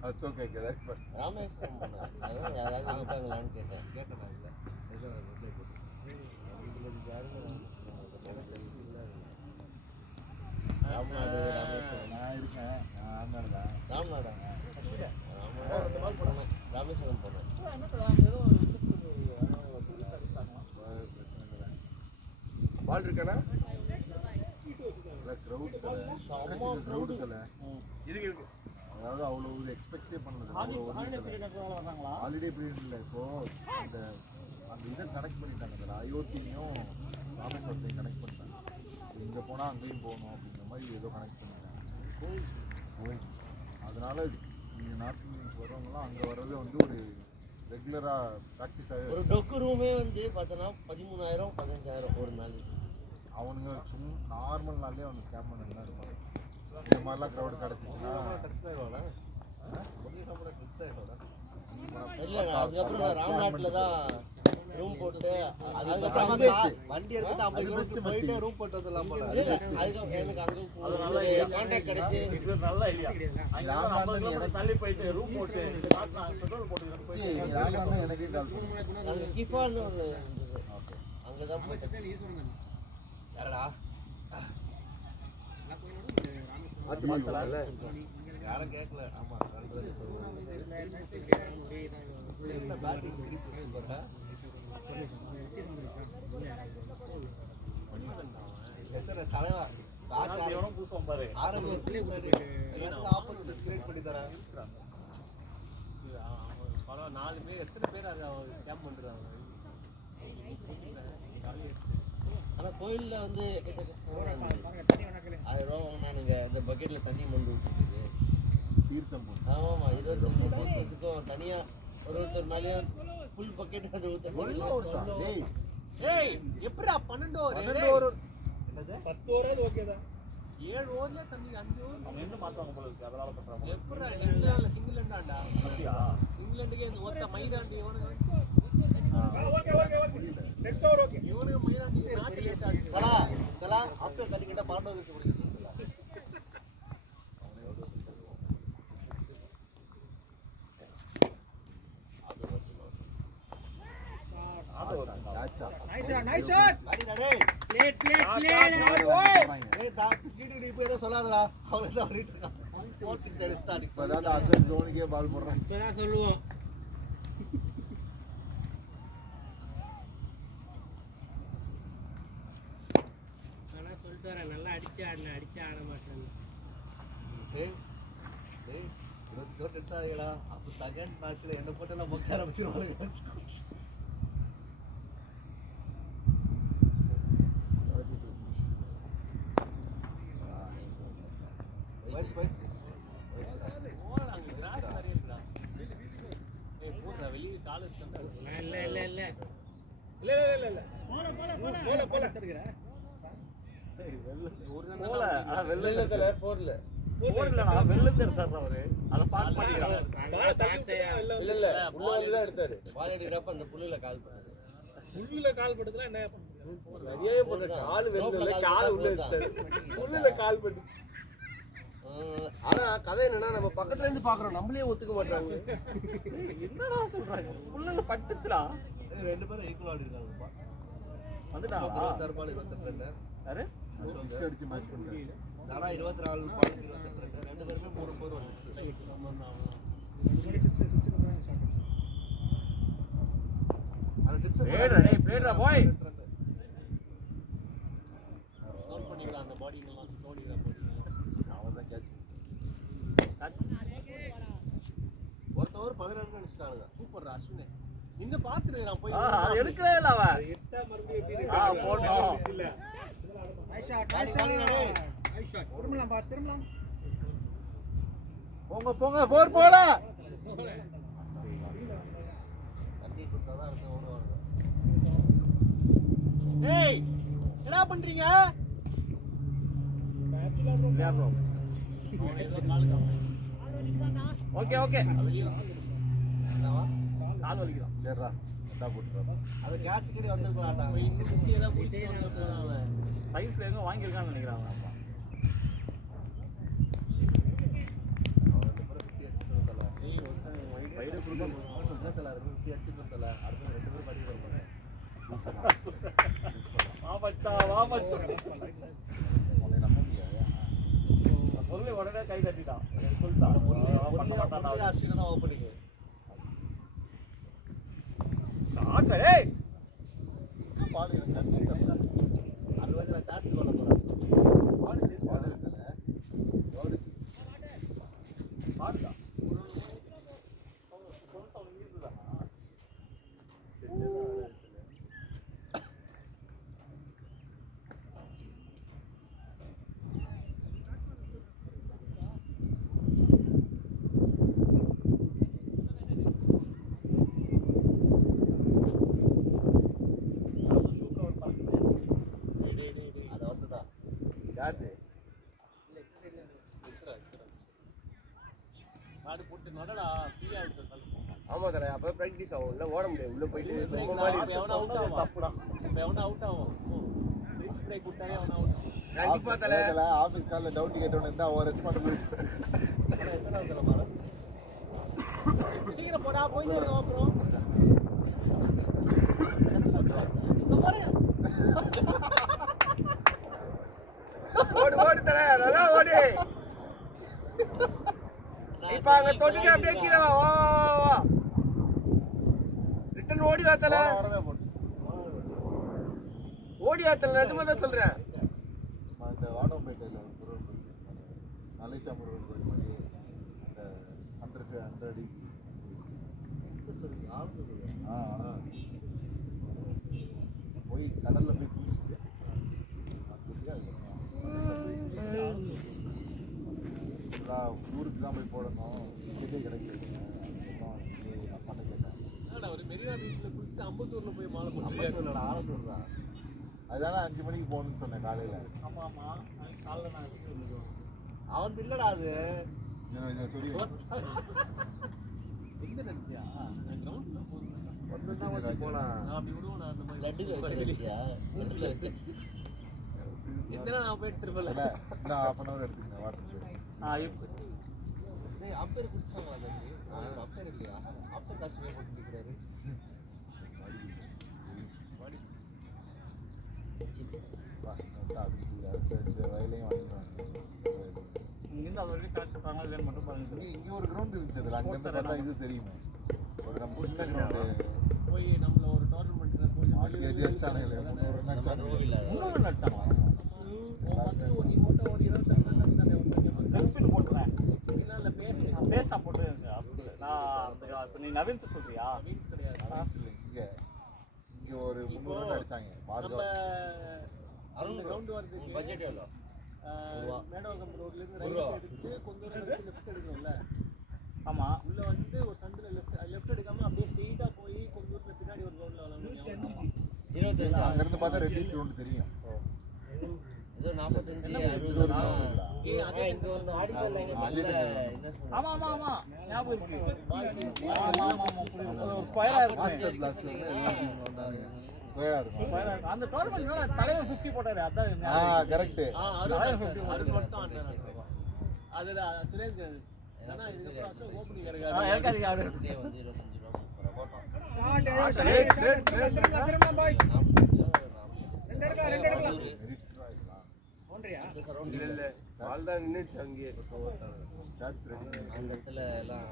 அசோக் கேக்குறேன். ராமேஸ்வரம் அதான் யாராவது இருக்காங்களான்னு கேட்டேன். ராமநாடு ராமேஸ்வரம். நான் இருக்கேன். நான் தான் ராமநாடா ராமேஸ்வரம் போனோம். பால் இருக்கானா? கிரௌடு தல. இருக்கு இருக்கு. அதாவது அவ்வளவு எக்ஸ்பெக்டே பண்ணல. ஹாலிடே பீரியட் இல்லை. இப்போ அந்த இதை கனெக்ட் பண்ணிட்டாங்க. அயோத்தியையும் ராமேஸ்வரத்தையும் கனெக்ட் பண்ணிட்டாங்க. இங்கே போனால் அங்கேயும் போகணும் அப்படிங்கிற மாதிரி ஏதோ கனெக்ட் பண்ணாங்க. கோயில். அதனால இங்கே நார்த் இந்தியன்ஸ் வர்றவங்கலாம் அங்கே வர்றது வந்து ஒரு ரெகுலராக ப்ராக்டிஸாகவே ஒரு டொக்கு ரூமே வந்து பார்த்தோன்னா 13,000 15,000 ஒரு நாளைக்கு. அவனுங்க சும்மா நார்மல் நாள்லேயே அவனுக்கு ஸ்கேம் பண்ணலாம் இருப்பாங்க. இந்த மாதிரிலாம் க்ரௌடு கிடச்சிச்சுன்னா இல்லை அதுக்கப்புறம் நான் ராம்நாட்டில் தான் ரூம் போட்டு அதுக்கப்புறம் வண்டி எடுத்துட்டு 50 கிலோமீட்டர் போயிட்டு ரூம் போட்டு வந்துடலாம் போல. அதுக்கப்புறம் எனக்கு அங்கே கான்டாக்ட் கிடைச்சி இது நல்ல ஐடியா. அங்க 50 கிலோமீட்டர் தள்ளி போயிட்டு ரூம் போட்டு பெட்ரோல் போட்டு எனக்கே கால் பண்ணுங்க. அங்கே கிஃபான்னு ஒரு இருந்தது. அங்கே தான் யாரடா யாரும் கேட்கல. ஆமா தலைவா பூசுவோம் பாரு. கிரியேட் பண்ணி தரேன். பரவாயில்ல 4 பேர் எத்தனை பேர் அதை ஸ்கேம் பண்ணுறாங்க. ஆனால் கோயிலில் வந்து 1000 ரூபா வாங்கினானுங்க. இந்த பக்கெட்டில் தண்ணி மொண்டு ஊற்றிருக்கு. தீர்த்தம் போட்டு ஆமாம்மா 22 மாதத்துக்கும் தனியாக ஒருத்தர் மேலேயும் ஃபுல் பக்கெட் அது ஊற்ற. ஏய் எப்படிடா 12 ஓவர் என்னது 10 ஓவராது ஓகே தான். 7 ஓவர்ல தண்ணி 5 ஓவர் அவங்க என்ன மாத்துவாங்க போல இருக்கு. அதனால பண்றாங்க. எப்படிடா எல்லாம் சிங்கிள் எண்டாண்டா. அப்படியா? சிங்கிள் எண்டுக்கே இந்த ஒத்த மைதாண்டி இவனுக்கு மைதாண்டி நாட்டு லேட் ஆகுது. இதெல்லாம் ஆஃப்டர் தண்ணி கிட்ட 12 வச்சு குடிக்கிறது. சொல்லாதடா ஜோனுக்கே பால் போடுறான். இப்பதான் சொல்லுவோம். ஆனா சொல்லிட்டு வரேன் நல்லா அடிச்சு ஆட மாட்டேன். அப்ப செகண்ட் மேட்ச்ல என்ன போட்டு எல்லாம் மொக்க ஆரம்பிச்சிருவாங்க. வெளியே காலேஜ் எடுக்கிறப்ப அந்த புல்லுல கால் பண்ணாரு. கால் படுத்துலாம் என்ன நிறைய போட்டு கால் வெளில கால் உள்ள புல்லுல கால் பண்ணி. ஆனா கதை என்னன்னா நம்ம பக்கத்துல இருந்து பாக்குறோம் நம்மளே ஒத்துக்க மாட்டாங்க. என்னடா சொல்றாங்க? புல்லுல பட்டுச்சுடா. 2 பேரும் ஈக்குவல் ஆடி இருக்காங்கப்பா. வந்துட்டாங்களா? 26 பால் 22 யாரு? அடிச்சு மேட்ச் பண்றாரு. நானா 24 பால் 22 ரெண்டு பேருமே 3 4 1 அந்த 6 பிளேடா பாய். நோட் பண்ணிக்கலாம் அந்த பாடி எல்லாம் ஓடிடலாம். அவன் தான் கேட்ச். ஒருத்த ஓவர் 14 அடிச்சிட்டானுங்க. சூப்பர் அஸ்வினே. நின்னு பாத்துறேன் நான் போய். அது எடுக்கவே இல்ல அவன். எட்டா மறுபடியும் எப்படி போடணும். இல்ல. போங்க 4 போல. தண்ணி கொடுத்தாதான் அடுத்து ஓடுவாங்க. ஏய் என்னடா பண்றீங்க? இல்லையா ப்ரோ? Okay okay. கால் வலிக்குதான். சரிடா எட்டா போட்டுறா. அது கேட்ச் கிட்ட வந்திருக்கலாம்டா. சுத்தி ஏதோ போயிட்டே வந்தானே. சைஸ்ல எங்க வாங்கியிருக்கான்னு நினைக்கிறாங்க. உடனே கை தட்டிட்டான். பால் எனக்கு கண்ணு தரல. அது வந்து நான் சாட்சி பண்ண போறேன். பால் இருக்குல்ல. பால் இருக்கு. பாருடா. ப்ராக்டிஸ் ஆகும் இல்ல ஓட முடியாது உள்ள போயிட்டு ரொம்ப மாதிரி எவனா அவுட் ஆகும் தப்புடா இப்போ எவனா அவுட் ஆகும் ரிச் பிரேக் விட்டாலே அவனா அவுட் கண்டிப்பா தல ஆபீஸ் கால்ல டவுட் கேட்டவன இருந்தா அவர் ரெஸ்பாண்ட் பண்ணிட்டு சீக்கிரம் போடா போயிட்டு இருக்கோம் அப்புறம் ஓடு ஓடு தல நல்லா ஓடு இப்ப அங்க தொட்டிட்டு அப்படியே கீழே வா வா வா ரிட்டர்ன் ஓடி வா தல வரவே போட்டு ஓடி வா தல நிஜமா தான் சொல்றேன் இந்த வாடம்பேட்டையில் ஒரு பொருள் மலேசியா முருகன் கோயில் மாதிரி இந்த 100 அடி போய் கடல்ல போய் குளிச்சுட்டு ஊருக்கு தான் போய் போடணும் டிக்கெட்டே கிடைக்கல அப்பாட்ட கேட்டேன் ஒரு மெரினா பீச்ல குளிச்சுட்டு அம்பத்தூர்ல போய் மாலை போட்டு ஆலத்தூர் தான் அதுதானே 5 மணிக்கு போகணும்னு சொன்னேன் காலையில ஆமா ஆமா காலைல நான் அவன் இல்லடா அது சொல்லி எங்க நினைச்சியா கிரவுண்ட்ல போலாம் நான் அப்படி விடுவோம் நான் அந்த மாதிரி லட்டு வச்சியா லட்டுல வச்சு எத்தனை நான் போயிட்டு திருப்பல இன்னும் 1/2 எடுத்துக்கங்க வாட்டர் இப்போ டேய் அம்பேர் குடிச்சாங்களா அது அம்பேர் இல்லையா அம்பேர் காசு போட்டு நிக்கிறாரு வயலையும் வாங்கிடுவாங்க இங்கிருந்து அது வரைக்கும் கரெக்ட் பண்ணாங்க இல்லைன்னு மட்டும் பாருங்க இங்க ஒரு கிரவுண்ட் இருந்துச்சு அதுல அங்கிருந்து பார்த்தா இது தெரியுமே ஒரு நம்ம சின்ன கிரவுண்டு போய் நம்மள ஒரு டோர்னமெண்ட்ல போய் ஆடி அடிச்சானுங்களே 300 ரன் அடிச்சானுங்களே இன்னொரு நட்டாங்களா ஃபர்ஸ்ட் நீ மட்டும் ஒரு 22 ரன் அடிச்சானே வந்து பென்ஃபிட் போட்டுறேன் இல்ல இல்ல பேசு நான் பேச போட்டு நான் இப்போ நீ நவீன் சொல்றியா மீன்ஸ் கிடையாது இங்க ஒரு 300 ரன் அடிச்சாங்க நம்ம பார்கவ் அந்த கிரவுண்ட் வரதுக்கு பட்ஜெட் எவ்வளோ மேடவாக்கம் ரோட்ல இருந்து ரைட் எடுத்து கொஞ்சம் தூரம் லெஃப்ட் எடுக்கணும்ல ஆமா உள்ள வந்து ஒரு சந்தில லெஃப்ட் எடுக்காம அப்படியே ஸ்ட்ரெயிட்டா போய் கொஞ்சம் தூரத்துல பின்னாடி ஒரு ரோட்ல விளையாடணும் 25 அங்க இருந்து பார்த்தா ரெட்டிஸ் கிரவுண்ட் தெரியும் ஏதோ 45 ஏய் அஜய் இங்க வந்து ஆமா ஆமா ஆமா ஞாபகம் இருக்கு ஆமா ஆமா ஆமா ஒரு ஸ்கொயரா மாஸ்டர் இருக்கு பிளாஸ்ட்ல எல்லாரும் வந்தாங்க ஸ்கொயரா இருக்கும் அந்த டோர்னமென்ட்ல தலைவர் 50 போட்டாரு அதான் கரெக்ட் அருண் மட்டும் ஆடுனாரு அதுல சுரேஷ் ஆனா இதுக்கு அசோக் ஓபனிங் இருக்காரு இருக்காதீங்க அவரு வந்து 25 ரூபா இல்ல இல்ல பால் தான் நின்னுச்சு அங்கேயே ஷாட்ஸ் ரெடி அந்த இடத்துல எல்லாம்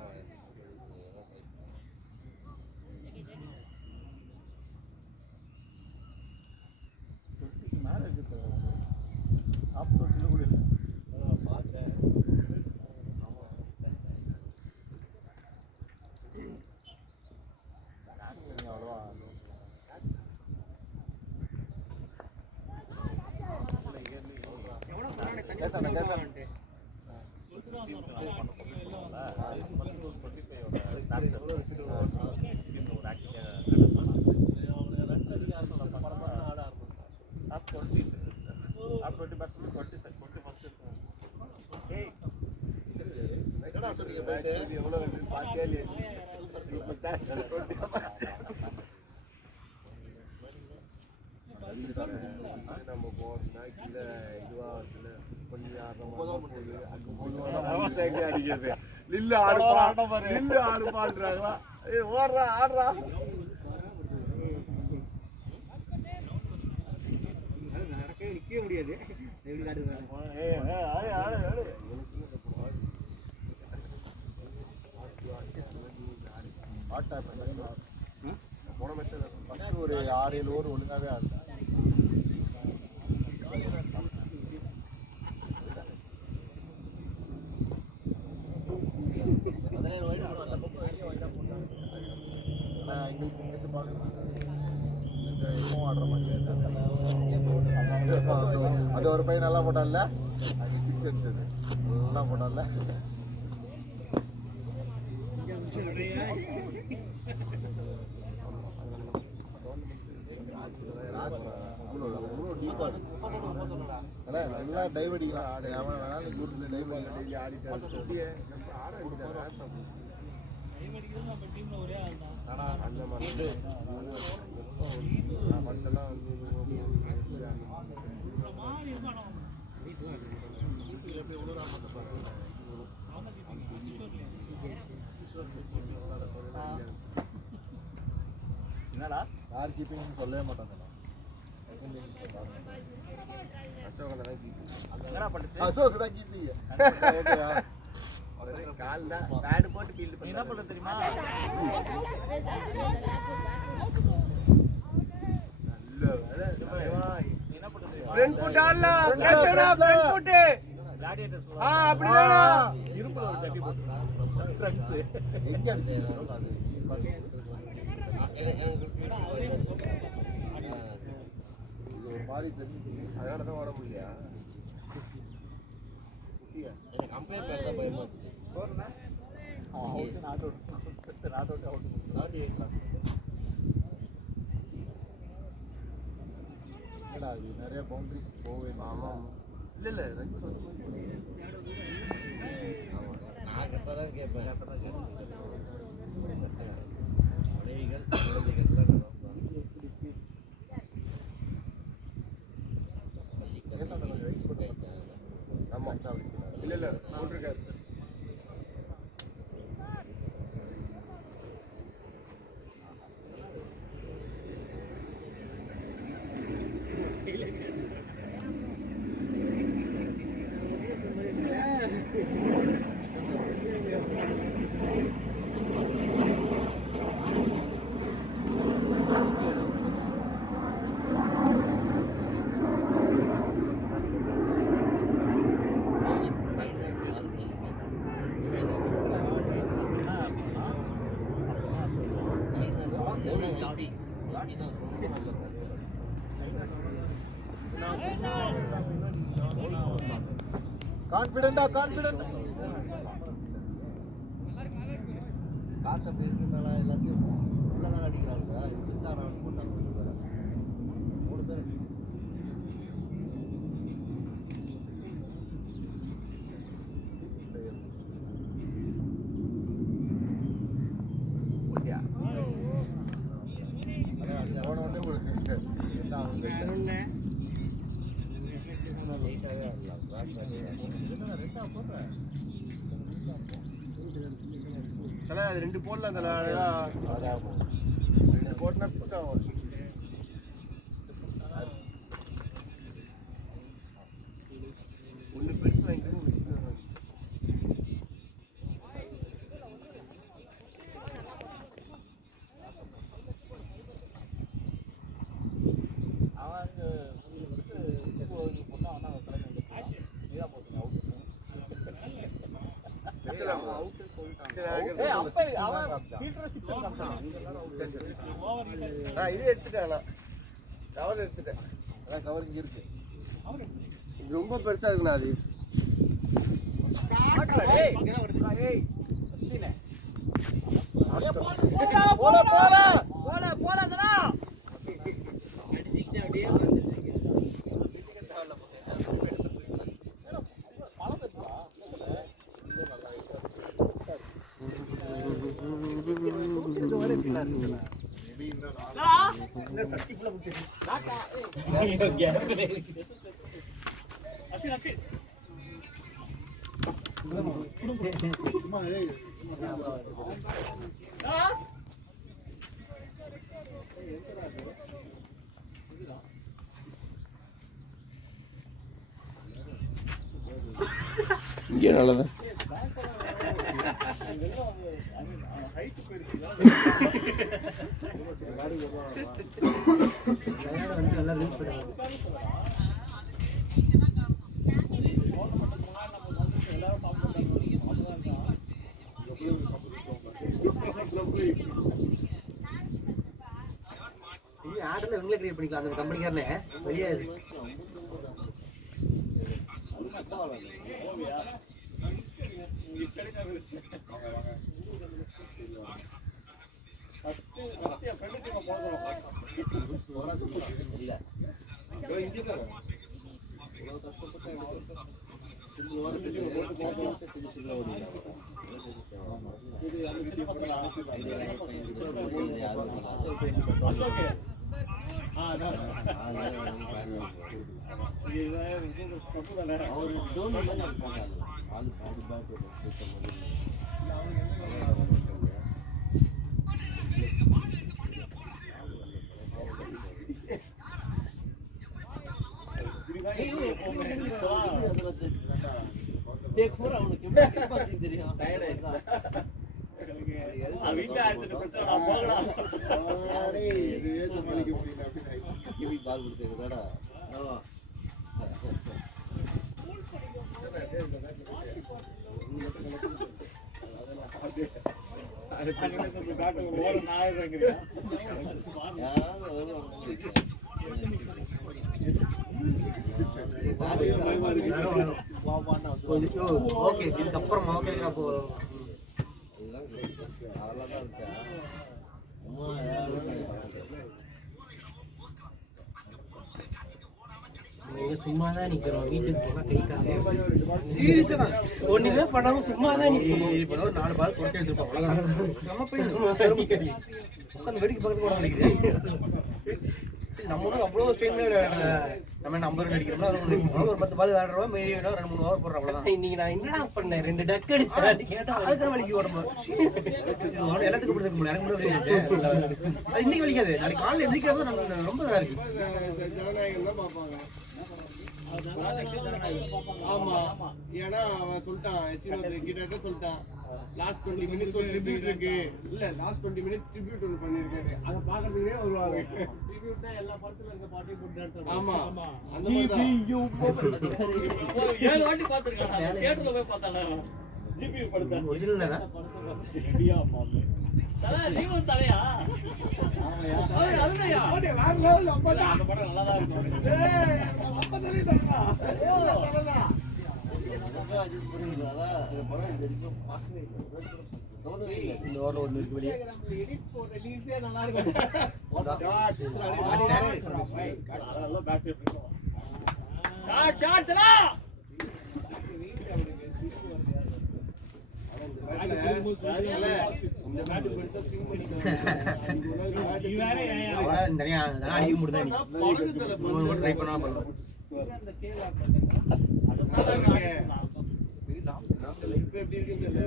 மேல இருக்கு ஆப்போ கிலோ கூட இல்ல அவ்வளவா கேசான என்னடா சொல்றீங்க போயிட்டு எவ்வளவு ரன் பாத்தியா இல்லையா நம்ம போறோம்னா கீழே இதுவா கொஞ்சம் அடிக்கிறது நில்லு ஆடுப்பா நில்லு ஆடுப்பான்றாங்களா ஓடுறா ஆடுறா நடக்கவே நிற்க முடியாது போன மேட்ச் ஃபர்ஸ்ட் ஒரு 6-7 ஓவர் ஒழுங்காவே ஆடல எங்களுக்கு இங்கிருந்து பார்க்கணும் எப்பவும் ஆடுற மாதிரி அது ஒரு பையன் நல்லா போட்டான்ல அங்கே 6 அடிச்சது நல்லா போட்டான்ல நல்லா டைவ் அடிக்கலாம் வேணாலும் டைவ் அடிக்கலாம் அடிக்கிறது நம்ம டீம்ல ஒரே ஆள் தான். அந்த மாதிரி ஃபர்ஸ்டெல்லாம் வந்து ஒரு மாதிரி இருக்கானோ அவன். அவங்க என்னடா யார் கீப்பிங்னு சொல்லவே மாட்டாங்க அசோகனை தான் கீப்பி. என்னடா பண்ணுச்சு அசோக் தான் கீப்பிங்க ஓகேயா கால் தான் பேடு போட்டு ஃபீல்டு நீ என்ன பண்ண தெரியுமா நீ என்ன பண்ண தெரியுமா ஃப்ரண்ட் ஃபுட் ஆல்ல பிரஷரா ஃப்ரண்ட் ஃபுட் கிளாடியேட்டர்ஸ் அப்படிதான் இருப்புல ஒரு தட்டி போட்டுறான் ஃப்ரெண்ட்ஸ் எங்க அடிச்சீங்க அது இது ஒரு மாதிரி தெரிஞ்சு அதனால தான் ஓட முடியல. கம்பேர் பண்ணா பயமா இருக்கு. அவுட் நாட் அவுட் என்னடா இது நிறைய பவுண்டரிஸ் போவே ஆமா இல்ல ரன்ஸ் வந்து நான் கரெக்டாக தான் கேட்பேன். மனைவிகள் குழந்தைகள்லாம் ஆமா இல்ல போட்டிருக்காரு. கான்ஃபிடென்ட்டா காற்று அப்படி இருக்கிறதுனால எல்லாத்தையும் உள்ளதான் அடிக்கிறாங்க. இதுதான் நான் போட்டாங்க 3 பேர். போன உடனே உங்களுக்கு என்ன ஆகுது தல அது 2 போடலாம் தல. அதான் 2 போட்டனா ஃபிக்ஸ் ஆகும். ஒன்னு பெருசு வாங்கிக்கணும் வச்சுக்கணும். அவன் பொண்ணா வந்து அவன் தலைமை நீதான் போட்டுங்க அவுட் இது எடுத்துட்டேன். கவர் எடுத்துட்டேன். அதான் கவர் இங்க இருக்கு. இது ரொம்ப பெருசா இருக்குண்ணா அது. சும்மா ஏய் சும்மா இங்கே நல்லதான். ஆர்டர்ல இவங்களே கிரியேட் பண்ணிக்கலாம். அந்த கம்பெனிக்காரனே வெளியே இல்ல இங்கே देखो அவனுக்கு எப்படி பாசி தெரியும் டயர்ட் ஆயிட்டா வீட்டுல ஆயிரத்தி பிரச்சனை நான் போகலாம் இது ஏத்து மலிக்க முடியல அப்படின்னு கிவி பால் குடிச்சதுடா ஓகே இதுக்கப்புறம் மோக்கலிங்க போ அவ்வளவுதான் இருக்கா சும்மா தான் நிக்கிறோம் வீட்டுக்கு போனா கை கால் சீரியஸா ஒண்ணுமே பண்ணாம சும்மா தான் நிக்கிறோம் இப்போ ஒரு 4 பால் போட்டு எடுத்துப்போம் அவ்வளவுதான் நம்ம போய் உட்கார்ந்து வெடிக்கு பக்கத்துல போட நினைக்கிறேன் நம்மளும் அவ்வளவு ஸ்ட்ரெயின்ல நம்ம நம்பர் அடிக்கிறோம்னா அது ஒரு 10 பால் ஆடுறோம் மீறி 2-3 ஓவர் போடுறோம் அவ்வளவுதான் இன்னைக்கு நான் என்னடா பண்ணேன் 2 டக் அடிச்சேன் கேட்டா அதுக்கு வலிக்கு ஓடணும் எல்லாத்துக்கும் பிடிச்சிக்க முடியும் எனக்கு கூட அது இன்னைக்கு வலிக்காது நாளைக்கு காலையில எந்திரிக்கிறது ரொம்ப நல்லா இருக்கு ஜனநாயகம் தான் பார்ப்பாங்க. ஆமா, ஏன்னா அவன் சொல்லிட்டான் கிட்ட சொல்லிட்டான் லாஸ்ட் 20 மினிட்ஸ் ஒரு ட்ரிபியூட் இருக்கு. இல்ல லாஸ்ட் 20 மினிட்ஸ் ட்ரிபியூட் ஒன்று பண்ணிருக்காரு. அதை பாக்குறதுக்கே வருவாங்க. ட்ரிபியூட் தான் எல்லா படத்துல இருக்க பாட்டையும் போட்டு டான்ஸ் ஆமா, அந்த மாதிரி 7 வாட்டி பாத்துருக்காங்க. தியேட்டர்ல போய் பார்த்தானே ஜிபி படத்தை ஒரிஜினல் தானே ரெடியா மாமே தல நீங்க தலையா ஓய் அருணையா வேற லெவல் அப்படா. அந்த படம் நல்லா தான் இருக்கும். ஏய் அப்பதே தரடா. தரடா. இந்த ஓரல ஒன்னு இருக்கு வெளிய எடிட் போட்ட ரிலீஸே நல்லா இருக்கும். அதெல்லாம் பேக் இருக்கும். ஷாட் தல இந்த மேட் பெருசா ஸ்விங் பண்ணிட்டாங்க. நீ வேற அவரா தனியா அதெல்லாம் அடிக்க முடியல நீ ட்ரை பண்ணா பண்ணலாம் அந்த கேவ் ஆட் பண்ணுங்க. இப்ப எப்படி இருக்குன்னு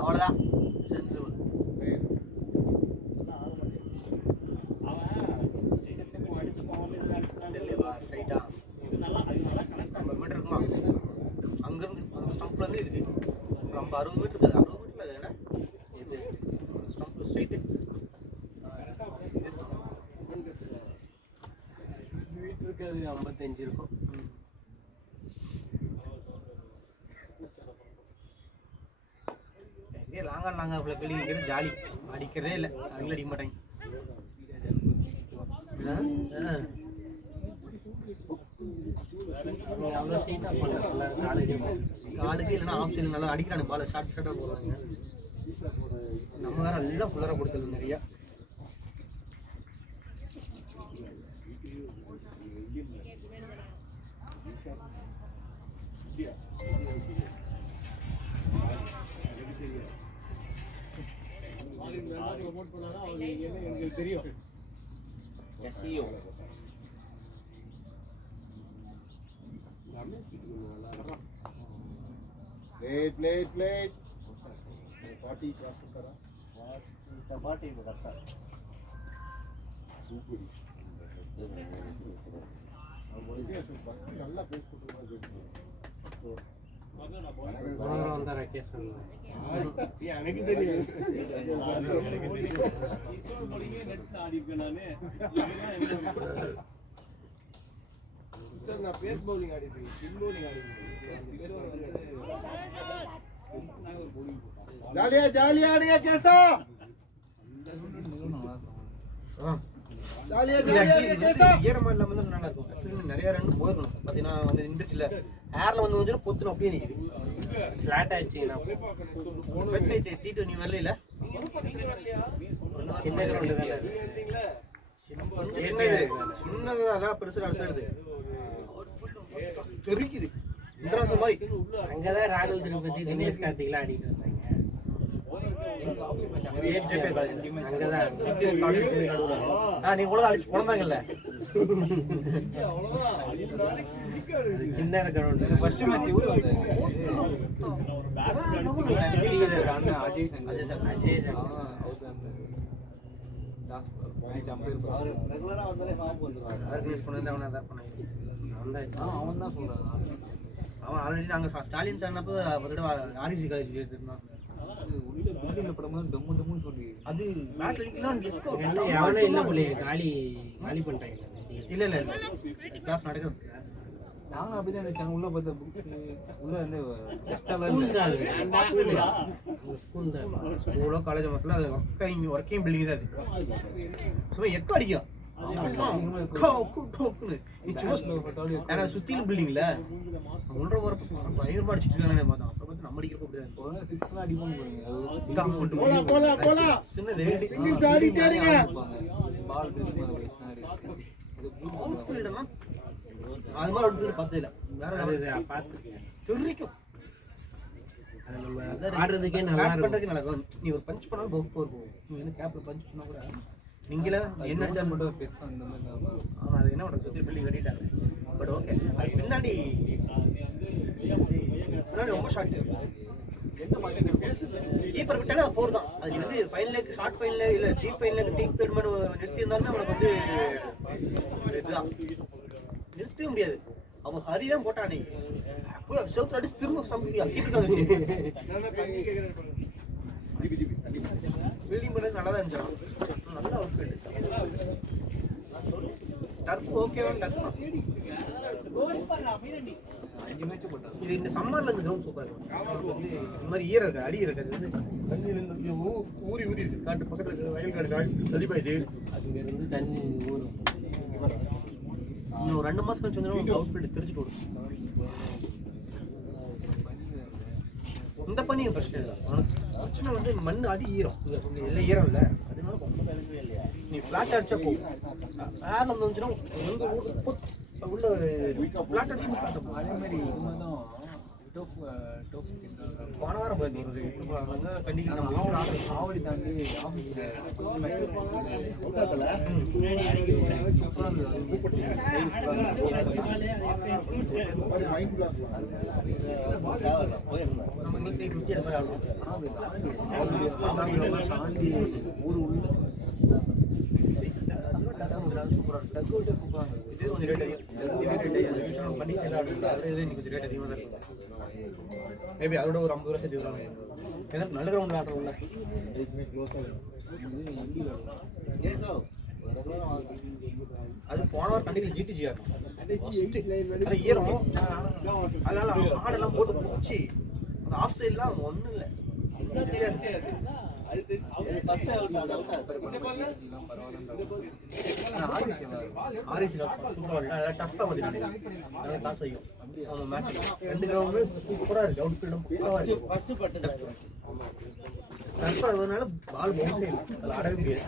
அவ்வளவுதான் அங்கிருந்து அந்த ஸ்டம்ப்ல இருந்து இதுக்கு ரொம்ப 60 மீட்டர் 60 மீட்டர் அது என்ன இது ஸ்டம்ப் ஸ்ட்ரைட் மீட்டருக்கு அது 55 இருக்கும். லாங்கா பிள்ளைங்க ஜாலி அடிக்கிறதே இல்லை அடிக்கல அடிக்க மாட்டாங்க. காலுக்கு இல்லைன்னா ஆப்ஷன் நல்லா அடிக்கிறானு பால ஷார்ட் ஷார்ட்டாக போடுறாங்க. நம்ம வேற எல்லாம் ஃபுல்லராக கொடுத்தது நிறையா. எனக்கு தெரியும். प्लेट पार्टी कास्ट करा पार्टी में करता सूपरी நல்லா பேஸ் போட்டு எனக்கு தெரியும். சார் நான் பேஸ் பவுலிங் ஆடிப்பேன், ஸ்பின் பவுலிங் ஜாலியா ஜாலியா ஆடுங்க கேசா ஈரமா இல்லாம இருந்தா நல்லா இருக்கும். Actually நிறைய ரன் போயிருக்கணும். பாத்தீங்கன்னா வந்து நின்றுச்சுல ஏர்ல வந்து கொஞ்சம் பொத்துன அப்படியே நிக்குது. ஃபிளாட் ஆயிடுச்சுன்னா T20 வரல சின்ன கிரவுண்ட் தானே சின்னது அதான் பெருசா அடுத்தடுது தெரிக்குது இன்ட்ராஸ் மாதிரி. அங்கதான் ராகுல் திருப்பதி தினேஷ் கார்த்திக்லாம் ஆடிட்டு இருந்தாங்க. நீங்க கூட அடிச்சு குழந்தாங்கல்ல சின்ன கிரவுண்ட் ஃபர்ஸ்ட் மேட்ச் ஊர் அவன் ஆல்ரெடி நாங்க ஸ்டாலின் சார்னப்ப அவரோட ஆர்சி காலேஜ் எடுத்திருந்தான். அது இல்ல இல்ல கிளாஸ் நடக்குது. நாங்க அப்படிதான் நினைச்சாங்க. உள்ள பார்த்த உள்ள வந்து ஸ்கூலோ காலேஜ் மட்டும் அது ஒர்க்கிங் பில்டிங் தான். அது சும்மா எக்கோ அடிக்கும் சுத்திலும் பில்டிங்ல ஒன்றரை வரப்பு பயங்கரமா அடிச்சுட்டு இருக்கானே பார்த்தோம். அப்புறம் பார்த்து நம்ம அடிக்க முடியாது. அது மாதிரி அவுட்ஃபீல்ட் பார்த்தது இல்ல. வேற தெரிக்கும் ஆடுறதுக்கே நல்லா இருக்கும். நீ ஒரு பஞ்ச் பண்ணாலும் பவுட் போகும். நீ வந்து கேப்ல பஞ்ச் பண்ணா கூட நீங்களே என்ன அடிச்சா மட்டும் பெருசா அந்த மாதிரி. ஆமா அது என்ன சுத்தி பில்டிங் கட்டிட்டாங்க. பட் ஓகே அது பின்னாடி ரொம்ப ஷார்ட். கீப்பர் விட்டாலே 4 தான். அது வந்து ஃபைனல் ஷார்ட் ஃபைனல் இல்ல டீப் ஃபைனல் டீப் டோர்னமெண்ட் நிறுத்தி இருந்தாலுமே அவனுக்கு வந்து இதுதான் நிறுத்தவே முடியாது. அவன் ஹரிதான் போட்டானே சவுத்துல அடிச்சு திரும்ப சம்பியா பில்டிங் பண்ணது நல்லா தான் இருந்துச்சு. நல்ல அவுட்ஃபிட் டர்ஃப் ஓகேவான டர்ஃப் தான். இது இந்த சம்மர்ல இந்த கிரவுண்ட் சூப்பரா இருக்கும். வந்து இந்த மாதிரி ஈரம் இருக்கு அடி இருக்கு. அது வந்து தண்ணியில இருந்து ஊறி ஊறி இருக்கு. காட்டு பக்கத்துல இருக்கு வயல் காடு தள்ளிப்பாயுது. அதுல இருந்து தண்ணி ஊறும். இன்னும் 2 மாசம் கழிச்சு வந்து அவுட்ஃபிட் தெரிஞ்சுட்டு வரும். இந்த பண்ணி பிரச்சனை இல்லை. பிரச்சனை வந்து மண் அடி ஈரம் இல்லை ஈரம் இல்லை. அதனால நீ ஃபிளாட் அடிச்சா போகும். வேற வந்துச்சுன்னா உள்ள ஒரு ஃபிளாட் அடிச்சு அதே மாதிரி போன வாரம் ஆவடி தாண்டி ஊர் உள்ள மேபி அதோட ஒரு 50 வருஷம் தீவிரம் எனக்கு நல்ல கிரவுண்ட் ஆடுறோம்ல. அது போன வாரம் கண்டிப்பா ஜிடிஜி ஆடும் ஈரம். அதனால ஆடெல்லாம் போட்டு பிடிச்சி அந்த ஆஃப் சைட்லாம் ஒன்றும் இல்லை. பால் பவுன்ஸே இல்லை. ஆடவே முடியாது.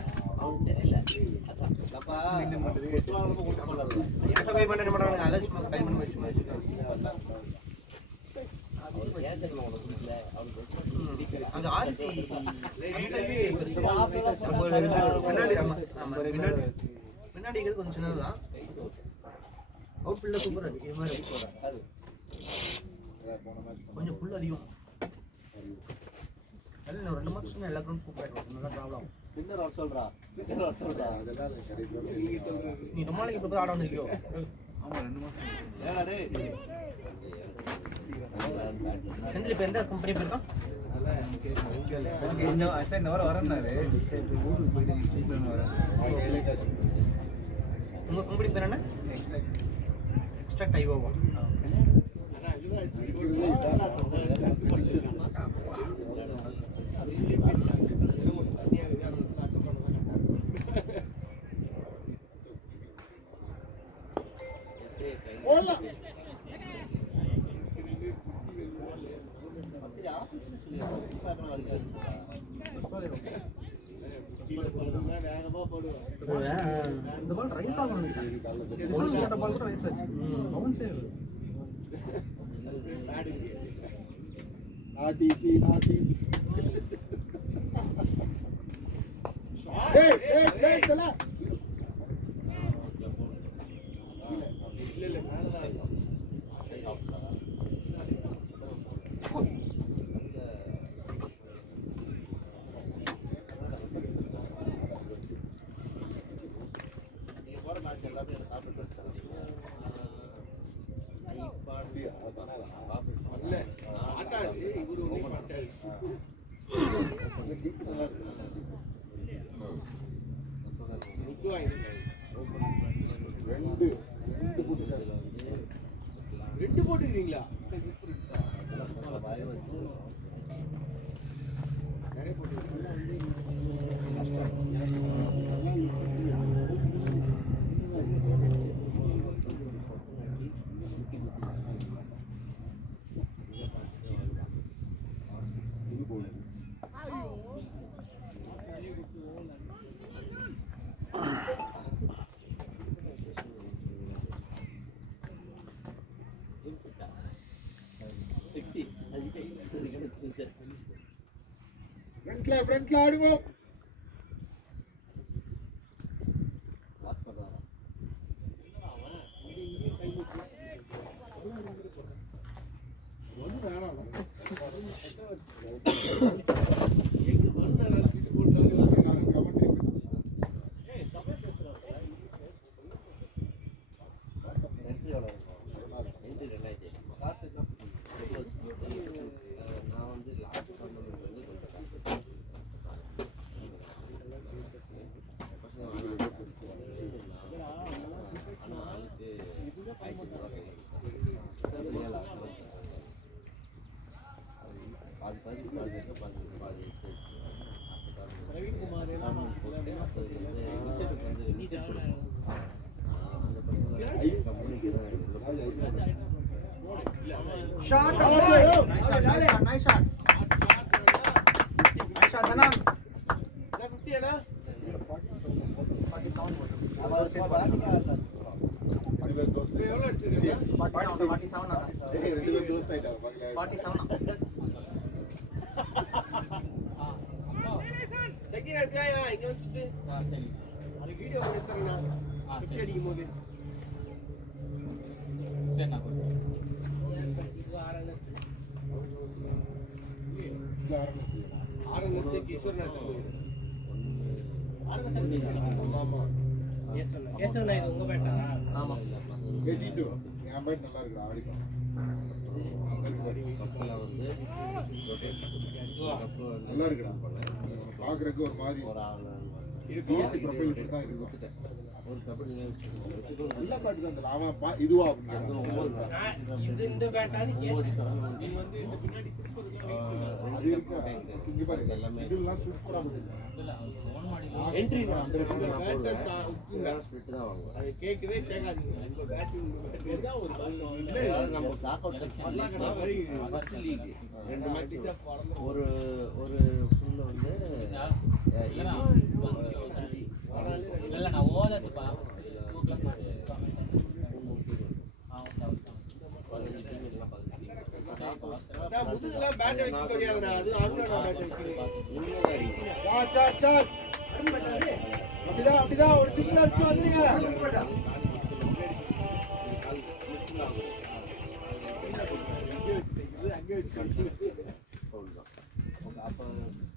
அந்த ஆர்சி பின்னாடி கொஞ்சம் சின்னதுதான். அவுட் ஃபீல்ட சூப்பரா இருக்கு. இது மாதிரி கொஞ்சம் புல் அதிகம். நல்ல 2 மாசத்துக்கு எல்லா கிரவுண்டும் சூப்பரா இருக்கும். நல்லா ப்ராப்ளம் நீ ரொம்ப நாளைக்கு இப்போ ஆட வந்திருக்கியோ? ஆமா 2 மாசம். செந்தில் இப்போ எந்த கம்பெனி போயிருக்கான்? இந்த வாரம் வரேன்னாரு. ஊருக்கு போயிட்டு வரேன். உங்க கம்பெனி பேர் என்ன? எக்ஸ்ட்ராக்ட் ஐஓவா? இந்த பால் ரைஸ் ஆகும் நினைச்சேன் பால் கூட ரைஸ் ஆச்சு பவுன்ஸ் நாட் ஈஸி ஏய் தல இல்ல மேலதான் நீங்க போற மேட்ச் எல்லாமே காப்பி இல்ல ஆட்டாது இவரு ஒண்ணே மாட்டாரு ரெண்டு போட்டுக்கிறீங்களா நிறைய போட்டுக்கிறீங்களா ஃப்ரண்ட்ல ஆடுங்க நான் வந்து லாஸ்ட் ஆனால் ஆளுக்கு பாதி ஷாட் நைஸ் ஷாட் தனம் 50 அண்ணா எவ்வளவு அடிச்சிருக்கீங்க 47 दोस्त आइटा बगले 47 செகண்ட் அடியா இங்க வந்து சரி அது வீடியோ எடுத்துறேனா 50 அடிக்கும் போது சரி நான் ஆர்என்எஸ் ஈஸ்வரநாத் ஆமா ஏசன் இது உங்க பேட்டா ஆமா 82 என் பேட் நல்லா இருக்குடா ஆடிக்கும் கப்பெல்லாம் வந்து நல்லா இருக்குடா பாக்குறதுக்கு ஒரு மாதிரி டிஎஸ்சி ப்ரொஃபைல் இப்படி தான் இருக்கும் ஒரு கபடி நல்ல பாட்டு தான் அவன் இதுவா அப்படின்னு இது இந்த பேட்டா அது இருக்கு இங்க பாருங்க எல்லாமே இதெல்லாம் சூப்பரா என்ட்ரி ஸ்பிட் தான் வாங்குவோம் அது கேட்கவே கேட்காதீங்க உங்க பேட்டிங் தான் ஒரு இல்ல நம்ம knock section first league ரெண்டு மேட்ச் ஒரு ஃபுல்ல வந்து இல்ல நான் ஓதட்டுப்பா நான் முதுகுல பேட் வச்சு தெரியாதுடா அது அருணா பேட் வச்சு சாட் அப்படிதான் ஒரு சிக்னல் அடிச்சு வந்தீங்க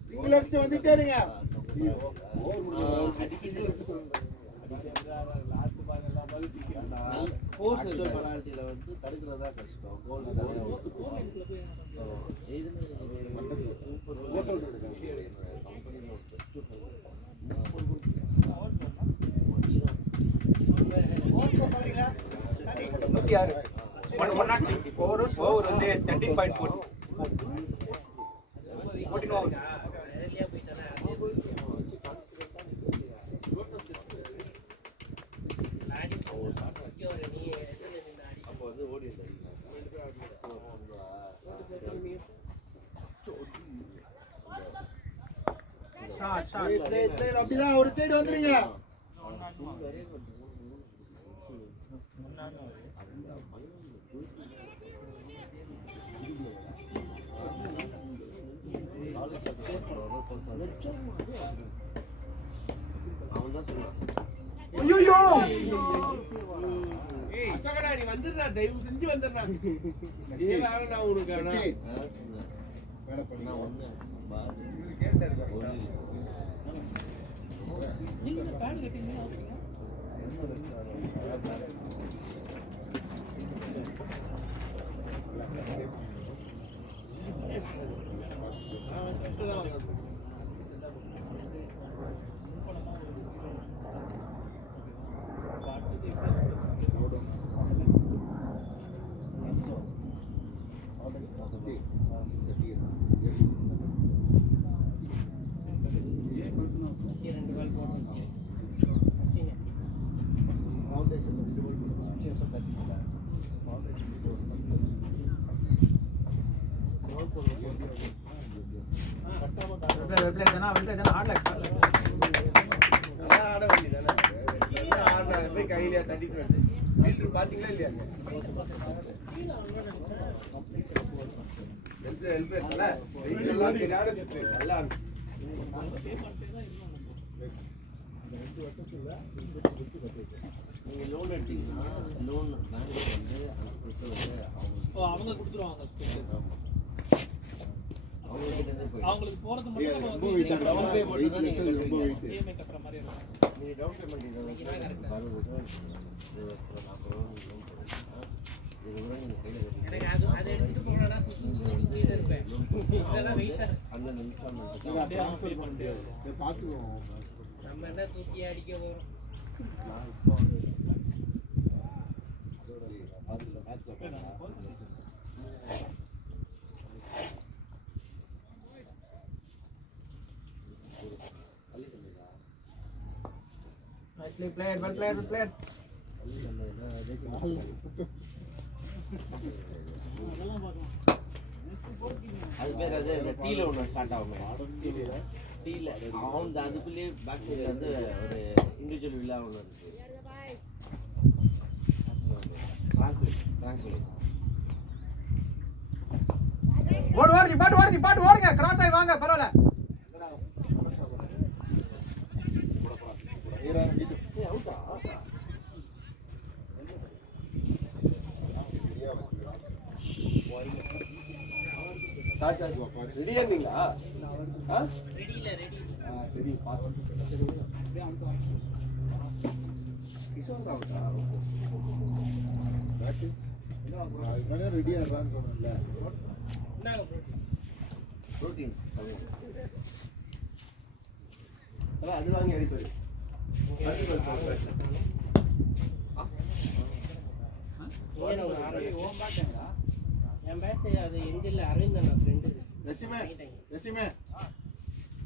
சிக்னல் அடிச்சு வந்துட்டே இருங்க பெனால்ட்டில வந்து தடுக்கிறதா கஷ்டம் கோல் ஓவர் வந்து 13.4 ஓவர் அப்போ வந்து ஓடி அப்படிதான் ஒரு சைடு வந்துருங்க. அவன் தான் சொன்னான். அசோகனா நீ வந்துடுறா, தயவு செஞ்சு வந்துடுறா. இதே வேலை நான் உனக்கு ஆனா. அதான் சொன்னேன். வேலை பண்ணி நான் ஒண்ணு பாரு. நல்லா ஆட வேண்டியதானே. கீழே ஆடுனா போய் கையில தட்டிட்டு வருது. ஃபீல்டர் பாத்தீங்களா இல்லையா? ஹெல்ப் இருக்குல்ல. எல்லாம் சரியான செட்டு. நல்லா இருக்கு. நீங்க லோன் எடுத்தீங்கன்னா லோன் பேங்க்ல வந்து அந்த புதுசு வந்து அவங்க கொடுத்துருவாங்க அவங்க கிட்ட இருந்து போயிடும். அவங்களுக்கு போறது மட்டும் நம்ம ரொம்ப வந்து வெயிட்டா டவுன் பே மட்டும் தான் நீங்க ரொம்ப வெயிட். இஎம்ஐ கட்டுற மாதிரி இருக்கும். நீங்க டவுன் பேமெண்ட் இது 60 ரூபா 40 ரூபா லோன் போடுறீங்கன்னா இது கூட நீங்க கையில கட்டிக்கலாம். அது எடுத்துட்டு போனா சுத்தி இருப்பேன். இதெல்லாம் வெயிட்டா அந்த இன்ஸ்டால்மெண்ட் ட்ரான்ஸ்ஃபர் பண்ண முடியாது. சரி பாத்துக்குவோம். நம்ம என்ன தூக்கி அடிக்க போறோம். Nicely played, well played, well played. அது பேர் அது இந்த டீல ஒன்று ஸ்டார்ட் ஆகுமே டீல அவன் அதுக்குள்ளேயே பேக் சைடு வந்து ஒரு இண்டிவிஜுவல் வில்லா ஒன்று இருக்கு. பாட்டு ஓடுங்க கிராஸ் ஆகி வாங்க பரவாயில்ல. ரெடியா இருந்தீங்களா? ரெடி ரெடியா இருக்கான்னு சொன்னேன்ல. ப்ரோட்டீன் அது வாங்கி அடிப்பாரு. என் பேட் அது எங்கில் அரவிந்த் அண்ணா ஃப்ரெண்டு. எசிமே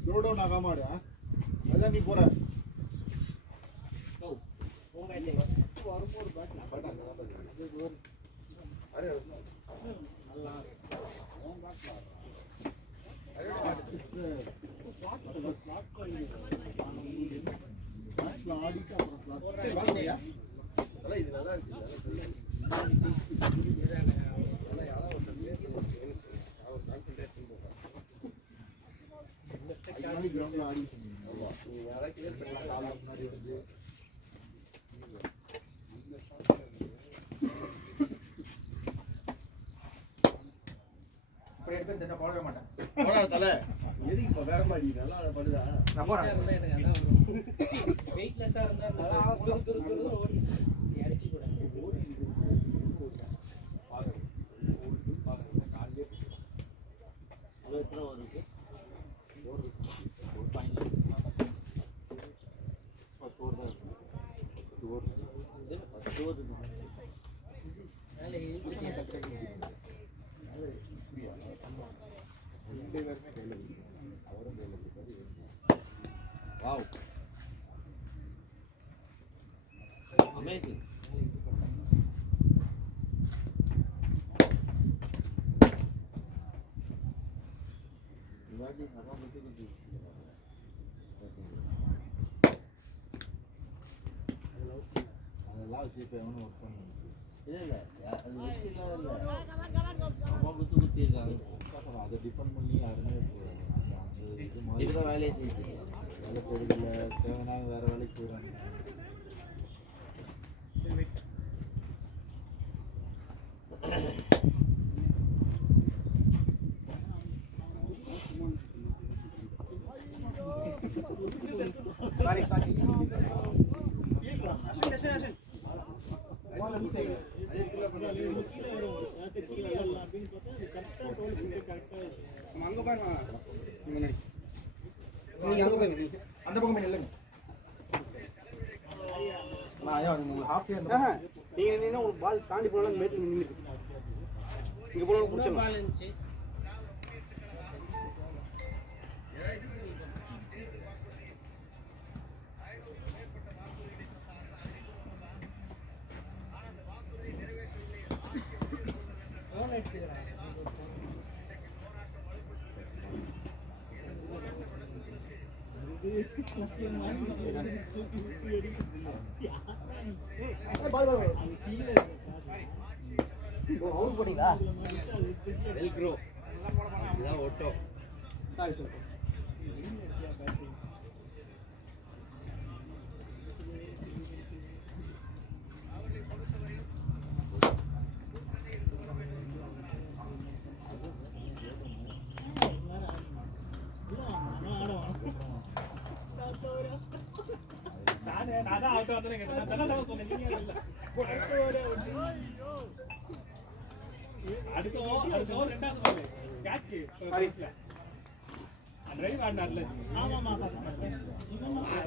ஸ்லோ டவுன் ஆகாம ஆடு. அதான் நீ போற உன் பேட் ஆடிட்டு அப்புறம் இது நல்லா இருக்கு. கிரவுண்ட்ல ஆடி கால முன்னாடி வந்து போடவே மாட்டேன். போடா தல. எதுக்கு இப்ப வேற மாதிரி நல்லா பண்ணுதா? நான் போறேன். எனக்கு அதான் வெயிட்லெஸ்ஸா இருந்தா துரு ஓடி இறக்கி கூட எத்தனை வருது? 10 ஓவர் தான் இருக்கு. 10 ஓவர் மேலே ரெண்டு பேருமே கையில் கொடுக்கணும். அவரும் கையில் கொடுத்தாரு. Wow amazing. இவாடி ஹரா பத்தி இப்போ எவனும் ஒர்க் பண்ணுச்சு இல்ல அது வச்சுலாம் இல்ல அம்மா குத்தி இருக்காங்க அதை டிபெண்ட் பண்ணி யாருமே இப்போ அந்த இது மாதிரி இதுல வேலையை செய்யுது வேலை செய்யறதில்ல தேவையான வேற வேலைக்கு போயிடுறாங்க அங்க பாருங்க முன்னாடி நீங்க அங்க பாருங்க அந்த பக்கம் போய் நில்லுங்க உங்களுக்கு ஹாஃப் இயர் நீங்க நின்னா ஒரு பால் தாண்டி போனாலும் மேட்ல நின்னுட்டு இங்க போனாலும் புடிச்சலாம் அவுட் போட்டீங்களா வெல்க்ரோ இதான் ஓட்டம் அதான் அவட்ட வந்து கேட்டேன் நான் சொன்னேன் நீங்க இல்ல அடுத்த ஓவர் ரெண்டாவது பால் கேட்ச் டிரைவ் ஆடினார்ல ஆமாமா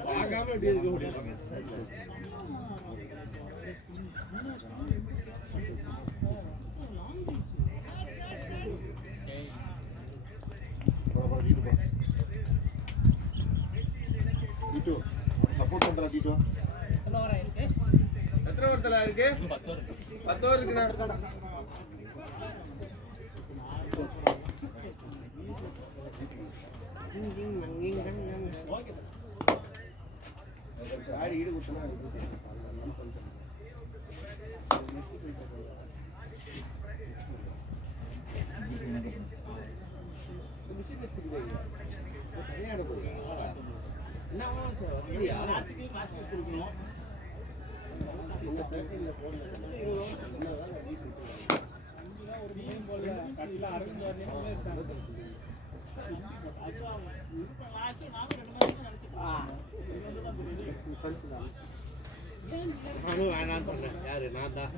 பார்க்காம எப்படி இருக்க முடியும் சப்போர்ட் பண்றா டிடோ எத்தனை ஓவர்ல இருக்கு 10 ஓவர் இருக்குண்ணா ஆடி ஈடு குத்துனா நானும் வேணான்னு சொன்னேன் யாரு நான் தான்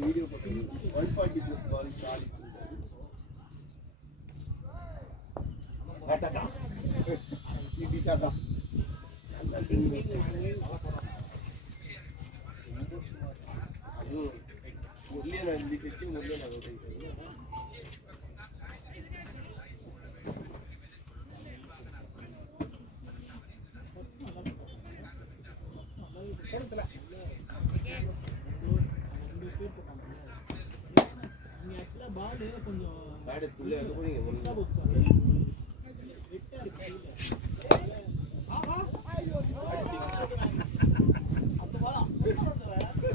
வீடியோ போட்டு 140 பிளஸ் பால் ஆடி முரளியை நான் செச்சு முரளியை நான் பேடு புள்ளே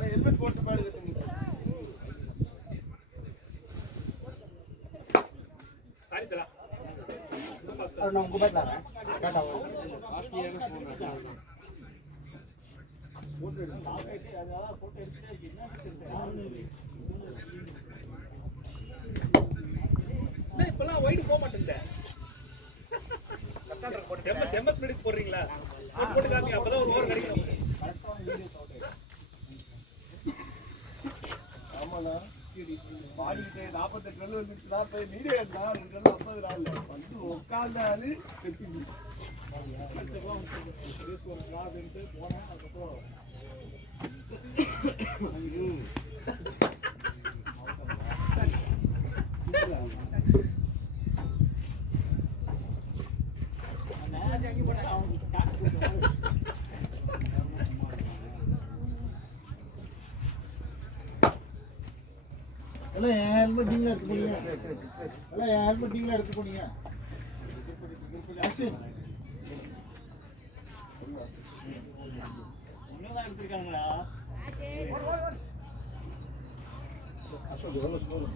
ஹெல்மெட் போட்டு பாடு சாரி தரா நான் உங்க பேட்ல வரேன் டாடா இப்பெல்லாம் வைடு போக மாட்டேங்குது எம்எஸ் மினிட் போடுறீங்களா போட்டு காமி அப்பதான் ஒரு ஓவர் கிடைக்கும் ஆமாண்ணா பாடிக்கிட்டே 48 ரன் வந்துச்சுன்னா போய் மீடியா 2 ரன் 50 நாள் வந்து உட்காந்தாரு எல்லாம் என் ஹெல்மெட் நீங்களே எடுத்து போனீங்க. எல்லாம் என் ஹெல்மெட் நீங்களே எடுத்து போனீங்க. அஸ்வின் ஒண்ணுதான் எடுத்திருக்காங்களா? அசோக் எவ்வளோ ஸ்கோர்?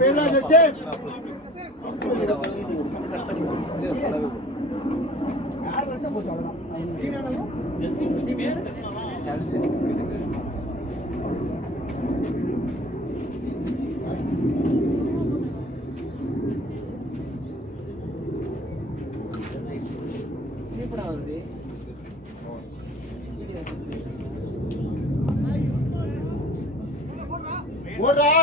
Bela जैसे बोल रहा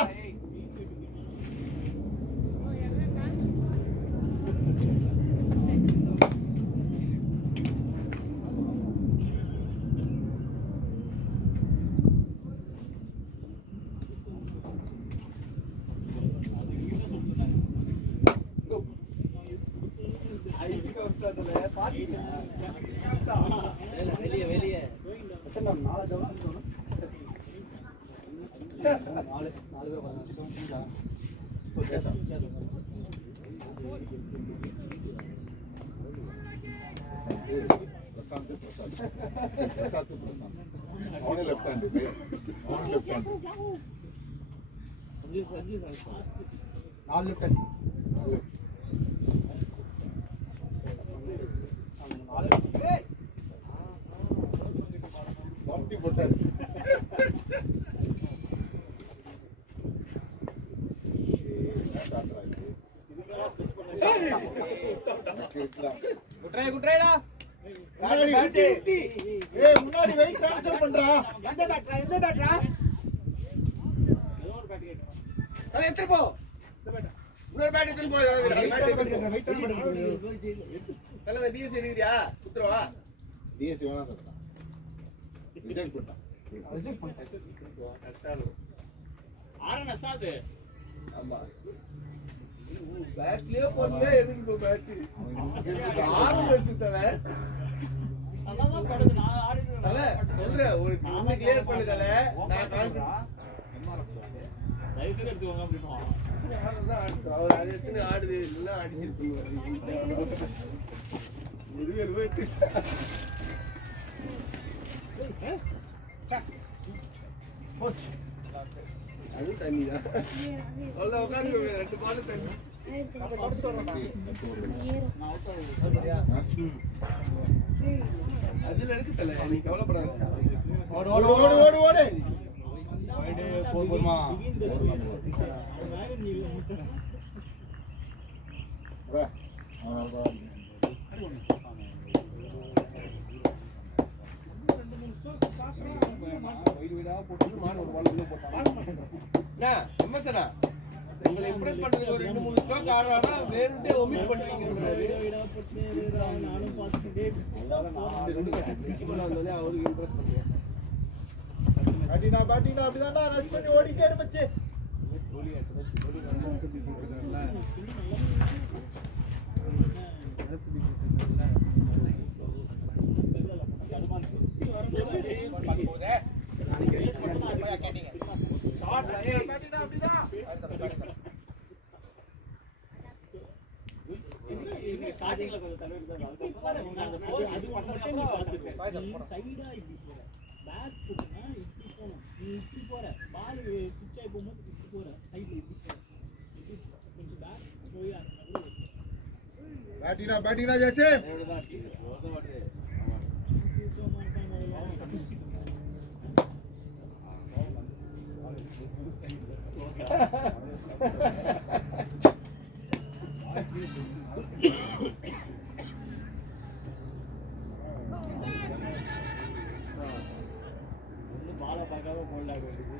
तो कैसा प्रशांत ಅವನೇ ಲೆಫ್ಟ್ ಹ್ಯಾಂಡ್ ಇದೆ ಅವನೇ ಲೆಫ್ಟ್ ಹ್ಯಾಂಡ್ ನಾಲ್ ಲೆಫ್ಟ್ ಹ್ಯಾಂಡ್ ಬಾಂಟಿ ಬಟ್ಟರ್ குட்ரேடா முன்னாடி வெயிட் ட்ரான்ஸ்ஃபர் பண்றா எந்த பேட்டரா அத எடுத்து போ இன்னொரு பேட் எடுத்து போ தல டிஎஸ் எடுக்கறியா குத்ரவா டிஎஸ் வேணா சொல்றா ரிஜெக்ட் பண்ணா ஆரன் அசாது ஆமா பேட்லயே போறல எதுக்கு போ பேட் ஆறு எடுத்துட்டல அதான் படுது நான் ஆடிட்டு தல சொல்றேன் ஒரு ஒண்ணு கிளியர் பண்ணுதல நான் காண்றேன் தயவு செய்து எடுத்துவாங்க அப்படினா அவர் அது எத்தனை ஆடுது எல்லாம் அடிச்சிருப்பீங்க இது வெயிட் கோச் அது தண்ணி தான் அவ்வளோ உட்காந்து 2 பால் தண்ணி அதுல இருக்கு தல நீ கவலைப்படாத ஓடு ஓடு ஓடு ஓடு வைடு போகுமா வா வா எம்எஸ்னா உங்களை இம்ப்ரெஸ் பண்றதுக்கு ஒரு 2-3 ஸ்ட்ரோக் ஆடுறானா வேணும்ட்டே ஒமிட் பண்ணுவீங்கன்றாரு நானும் பார்த்துட்டே வந்தாலே அவருக்கு இம்ப்ரெஸ் பண்ணுவேன் பாட்டினா அப்படிதான்டா ரஷ் பண்ணி ஓடிட்டே இருந்துச்சு ஸ்டார்டிங்ல கொஞ்சம் தலைவர் தான் அந்த போஸ் அது பண்ணறப்ப நீ பாத்துக்க சைடா இப்படி போற பேக் போடுனா बैटिंग जैसे பாலை பார்க்காம போல்ட் ஆக வேண்டியது.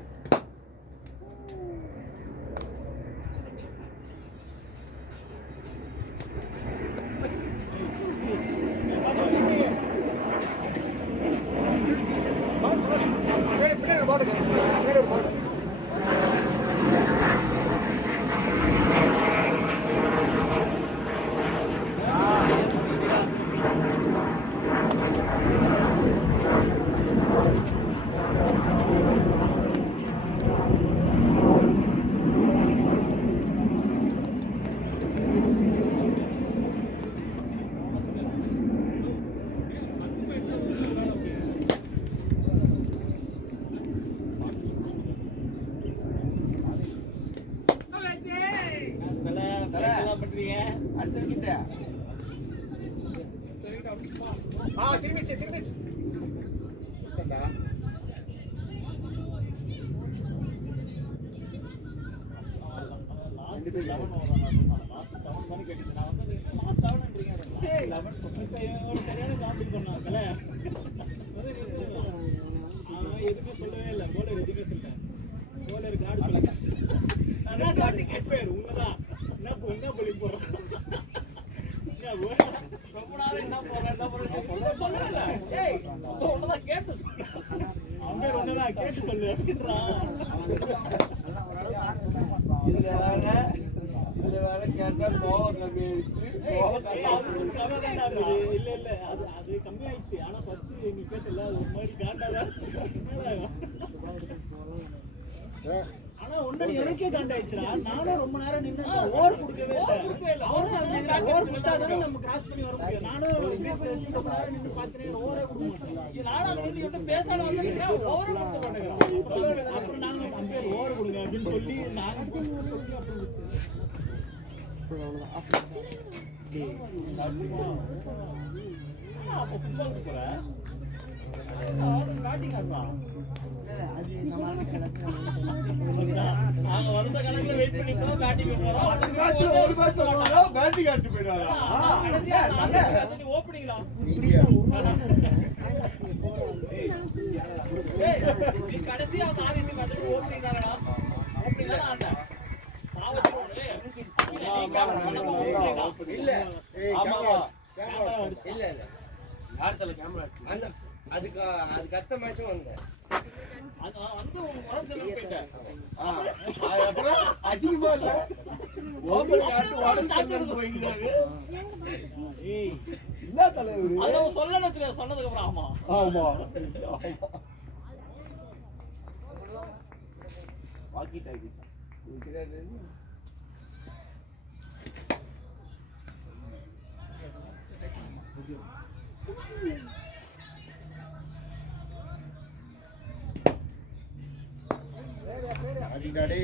எதுவுமே சொல்லவே இல்லை. போலர் எதுவுமே சொல்ல. போலர் கார்டு சொல்ல. கார்டு கேட்பேன் உண்மைதான். என்ன போலி போடுறோம். ரொம்ப நேரம் என்ன போடுறேன் சொல்லல. ஏய் ஒன்னதான் கேட்டு சொல்லு. அம்பேர் ஒன்னதான் கேட்டு சொல்லு அப்படின்றான். இதுல வேற கேட்டா கோவம் கம்மி இல்ல இல்ல அது கம்மி ஆயிடுச்சு. ஆனா 10 நீ கேட்டல அது ஒரு மாதிரி காண்டாதான். ஆனா ஒண்ணு எனக்கே காண்டாயிடுச்சுடா. நானும் ரொம்ப நேரம் நின்னு ஓவர் கொடுக்கவே இல்லை. அவனும் ஓவர் கொடுத்தாதானே நம்ம கிராஸ் பண்ணி வர முடியும். நானும் ரொம்ப நேரம் நின்று பார்த்துட்டேன். ஓவரே கொடுக்க மாட்டேன். நானும் பேசாத வந்து ஓவர் கொடுக்க மாட்டேங்கிறேன். அப்புறம் நாங்க அம்பேர் ஓவர் கொடுங்க அப்படின்னு சொல்லி நாங்க சொல்லி அப்புறம் அப்போ ஃபுட்பால் போறேன். ஸ்டார்டிங் ஆடுறான். நாங்க வருஷ கணக்குல வெயிட் பண்ணிட்டோம். பேட்டிங் ஒரு மேட்ச் சொல்றாங்க பேட்டிங் ஆட்டு போயிடுவாங்க. கடைசியா நாங்க ஓப்பனிங்ல நீ கடைசியா அந்த ஆதிசி மாதிரி ஓப்பனிங் தானடா. ஓப்பனிங் தான ஆட்ட. சாவச்சு இல்ல ஆமா இல்ல இல்ல ஆட்டல கேமரா அந்த அதுக்கு அடுத்த மேட்சும் வந்தேன். அந்த உடம்பு செலவு கேட்டேன். அப்புறம் அசிங்கமா இல்ல ஓபன் காட்டு உடம்பு போயிட்டாங்க. ஏய் இல்ல தலைவர் அத அவன் சொல்லல வச்சுக்க. சொன்னதுக்கு அப்புறம் ஆமா ஆமா வாக்கி டாக்கி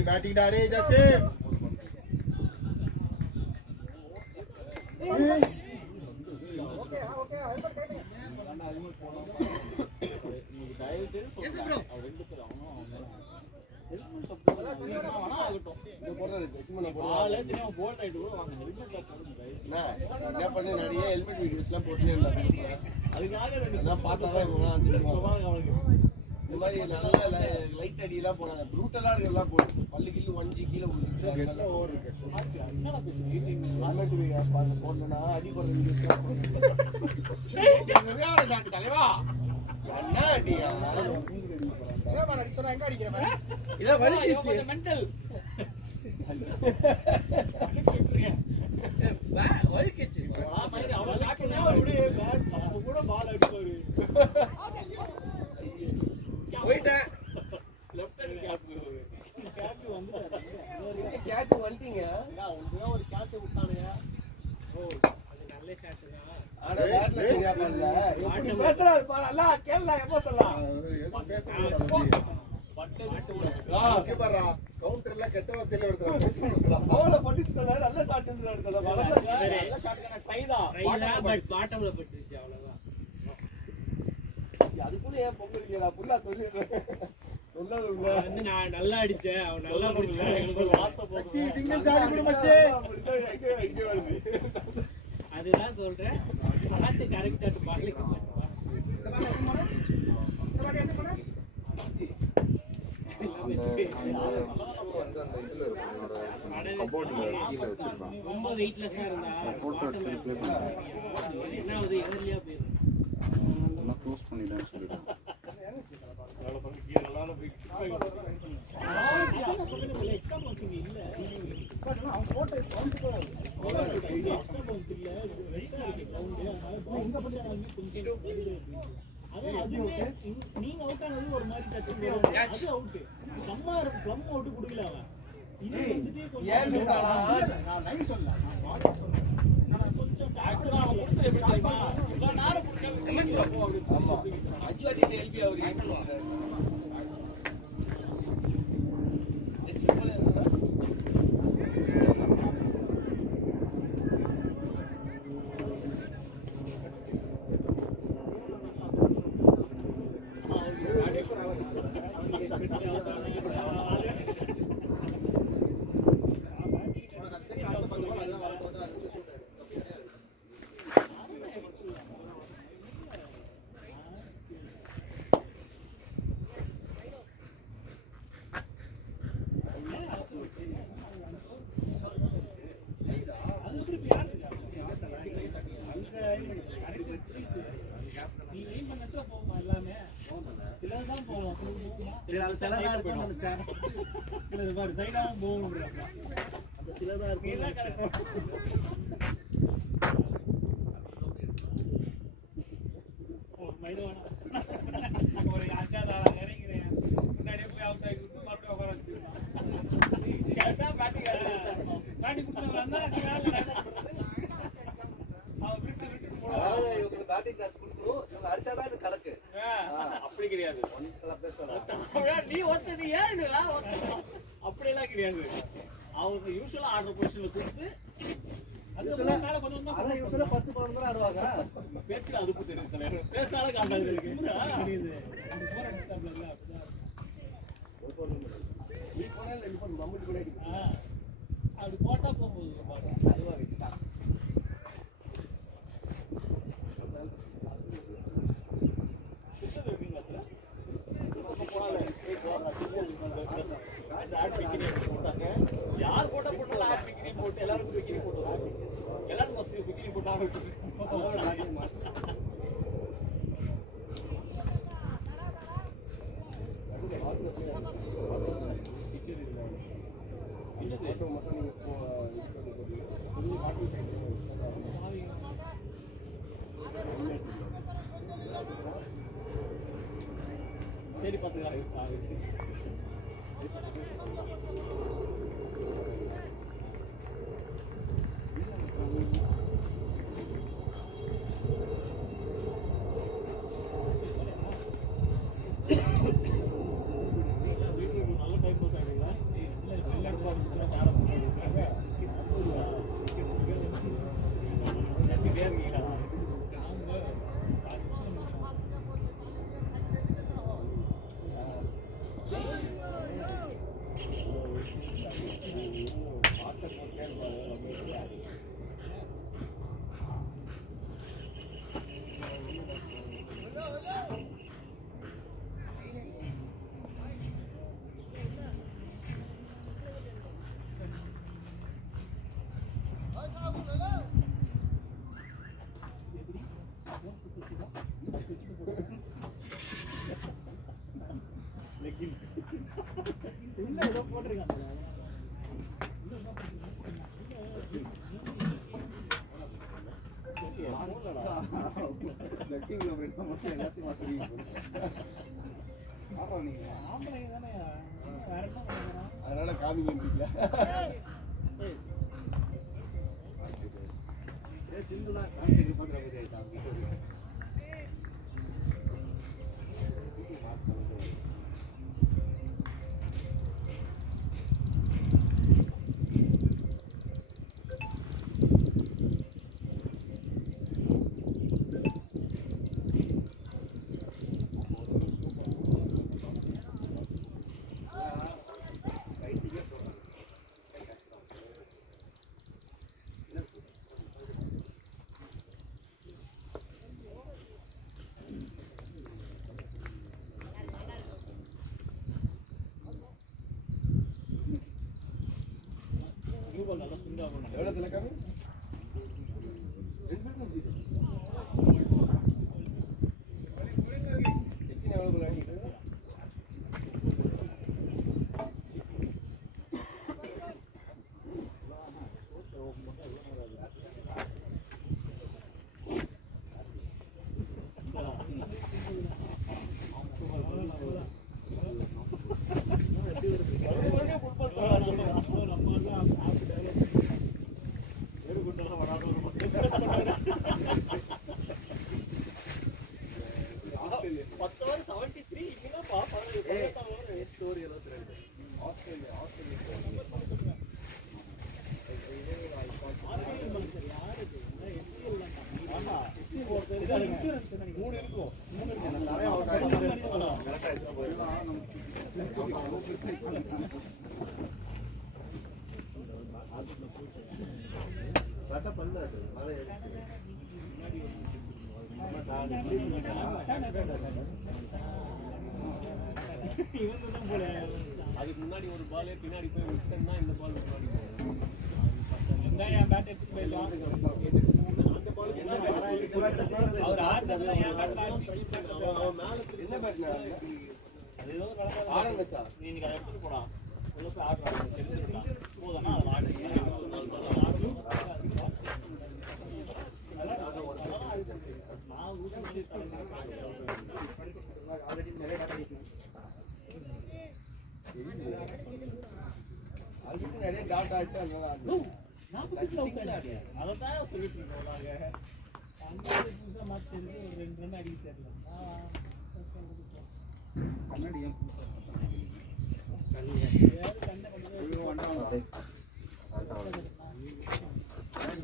बैटिंग डाले जैसे என்ன பண்ணி நிறைய ஹெல்மெட் வீடியோஸ்லாம் போட்டுனே இருந்தாங்க. அதுக்காக பார்த்தாதான் இந்த மாதிரி நல்ல லைட் அடியெல்லாம் போனாங்க. ப்ரூட்டலாக இருக்கிறதெல்லாம் போட்டு பல்லு கில்லு வஞ்சி கீழே விழுந்துச்சு. போடலன்னா அடிப்படுற வீடியோஸ்லாம் போட்டு தலைவா என்ன அடியா இதான் வலிக்கிச்சு மென்டல் வலிக்கிச்சு கூட பால் அடிப்பாரு. போயிட்டேன் கேப் வந்து கேட்ச் வந்துட்டீங்க. ஒரு கேட்ச் விட்டானுங்க. ஓ அது நல்ல ஷாட் தான். ஆனா பேட்ல சரியா பண்ணல. எப்படி பேசுறாரு பாரு, எல்லாம் கேளலாம், எப்ப சொல்லலாம். எதுவும் பேசக்கூடாது. இங்க பாருடா, கவுண்டர்ல கெட்ட வார்த்தையில எடுத்துறான். பேசணும். அவள பட்டிஸ்தல நல்ல ஷாட்ன்றாரு சொல்ல. நல்ல ஷாட்கான ட்ரை தான். பட் பாட்டம்ல பட்டுச்சு அவ்வளவுதான். அதுக்குள்ள ஏன் பொங்கறீங்களா? புல்லா சொல்லிடுறேன். சொல்லாத உள்ள. வந்து நான் நல்லா அடிச்சேன், அவன் நல்லா முடிச்சான். எனக்கு ஒரு வார்த்தை போகும். சிங்கிள் சாடி கூட மச்சே. எங்க வருது? அதுதான் சொல்றேன். பாட்டு கரெக்ட் ஷாட் பாடல. ரொம்ப வெயிட்லெஸ்ஸா இருந்தா என்ன ஆகுது, எதிரியா போயிடும். க்ளோஸ் பண்ணிட்டேன்னு சொல்லிட்டேன். நீங்க அவுட் ஆனது ஒரு மாதிரி டச் அது அவுட் சும்மா இருக்கு ப்ளம் அவுட் குடுக்கல அவன் இது வந்துட்டு கொஞ்சம் நான் நைஸ் சொல்லல நான் கொஞ்சம் டாக்டர் அவன் கொடுத்து எப்படி தெரியுமா இவ்வளவு நேரம் கொடுக்க போ அப்படி ஆமா அஜ்வாடி எல்பி அவர் அடிச்சாதான் இது கணக்கு அப்படி கிடையாது. நீ ஒத்த நீ ஏன் அப்படியெல்லாம் கிடையாது. அவங்க யூஸ்வலா ஆடுற பொசிஷன்ல கொடுத்து அதான் யூஸ்வலா 10 பவுன் தான் ஆடுவாங்க. பேச்சுல அதுக்கு தெரியுது. பேசால காட்டாது இருக்கு. அப்படி போட்டா போகுது யார் போட்டா போட்டாலும் ஆட் பிக்கினி போட்டு எல்லாருக்கும் பிக்கினி போட்டு எல்லாரும் மஸ்தி பிக்கினி போட்டாங்க. சரி பார்த்துக்கலாம். நல்ல டைம் பாஸ் ஆகிடுங்களா? இல்ல ஏதோ போட்டிருக்காங்க. அதனால காமி பண்ணிக்கல. எவ்வளோ திலக்காமி எவ்வளோ அடிக்கிட்டு அதுக்கு முன்னாடி ஒரு பால் பின்னாடி போய் விட்டேன்னா இந்த பால் முன்னாடி அவர் ஆடுறது என்ன பேட் ஆரம்பிச்சா நீ அதை எடுத்துட்டு போடா உள்ள போய் ஆடுறாங்க தெரிஞ்சுக்கலாம் போதும்னா அதை ஆடு அதுக்கு நிறைய டாட் ஆட்டு அதனால அதான் சொல்லிட்டு இருக்கோம் அங்கே புதுசாக மாற்றி ஒரு 2 ரன் அடிக்க தெரியல கண்ணாடி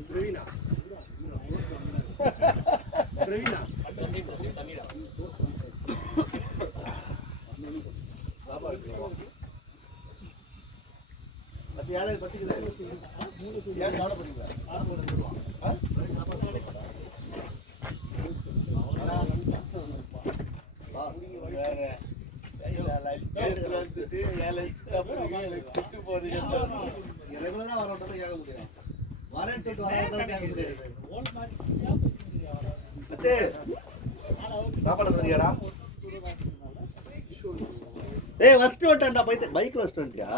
பிரவீனா பிரவீனா தமிழா அது யாரும் பசிக்குது ஏன் சாப்பிட போறீங்களா ரெகுலரா வரட்டும் கேட்க முடியும் வரேன் கேட்க முடியாது அச்சே சாப்பாடு வந்துறியாடா ஏய் ஃபர்ஸ்ட் வந்துட்டா பைக்ல ஃபர்ஸ்ட் வந்துட்டியா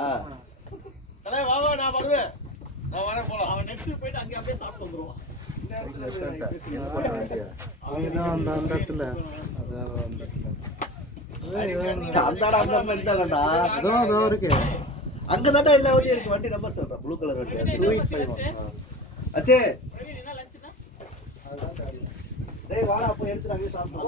அண்ணே வா வா நான் வருவேன் நான் வரேன் போலாம் அவன் நெக்ஸ்ட் போயிட்டு அங்கே அப்படியே சாப்பிட்டு வந்துருவான் அங்கதான்டா எல்லா வண்டியும் இருக்கு வண்டி நம்பர் சொல்றேன் ப்ளூ கலர் வண்டி அச்சே என்ன லஞ்சுனா டேய் வாடா போய் எடுத்து அங்கே சாப்பிடுவோம்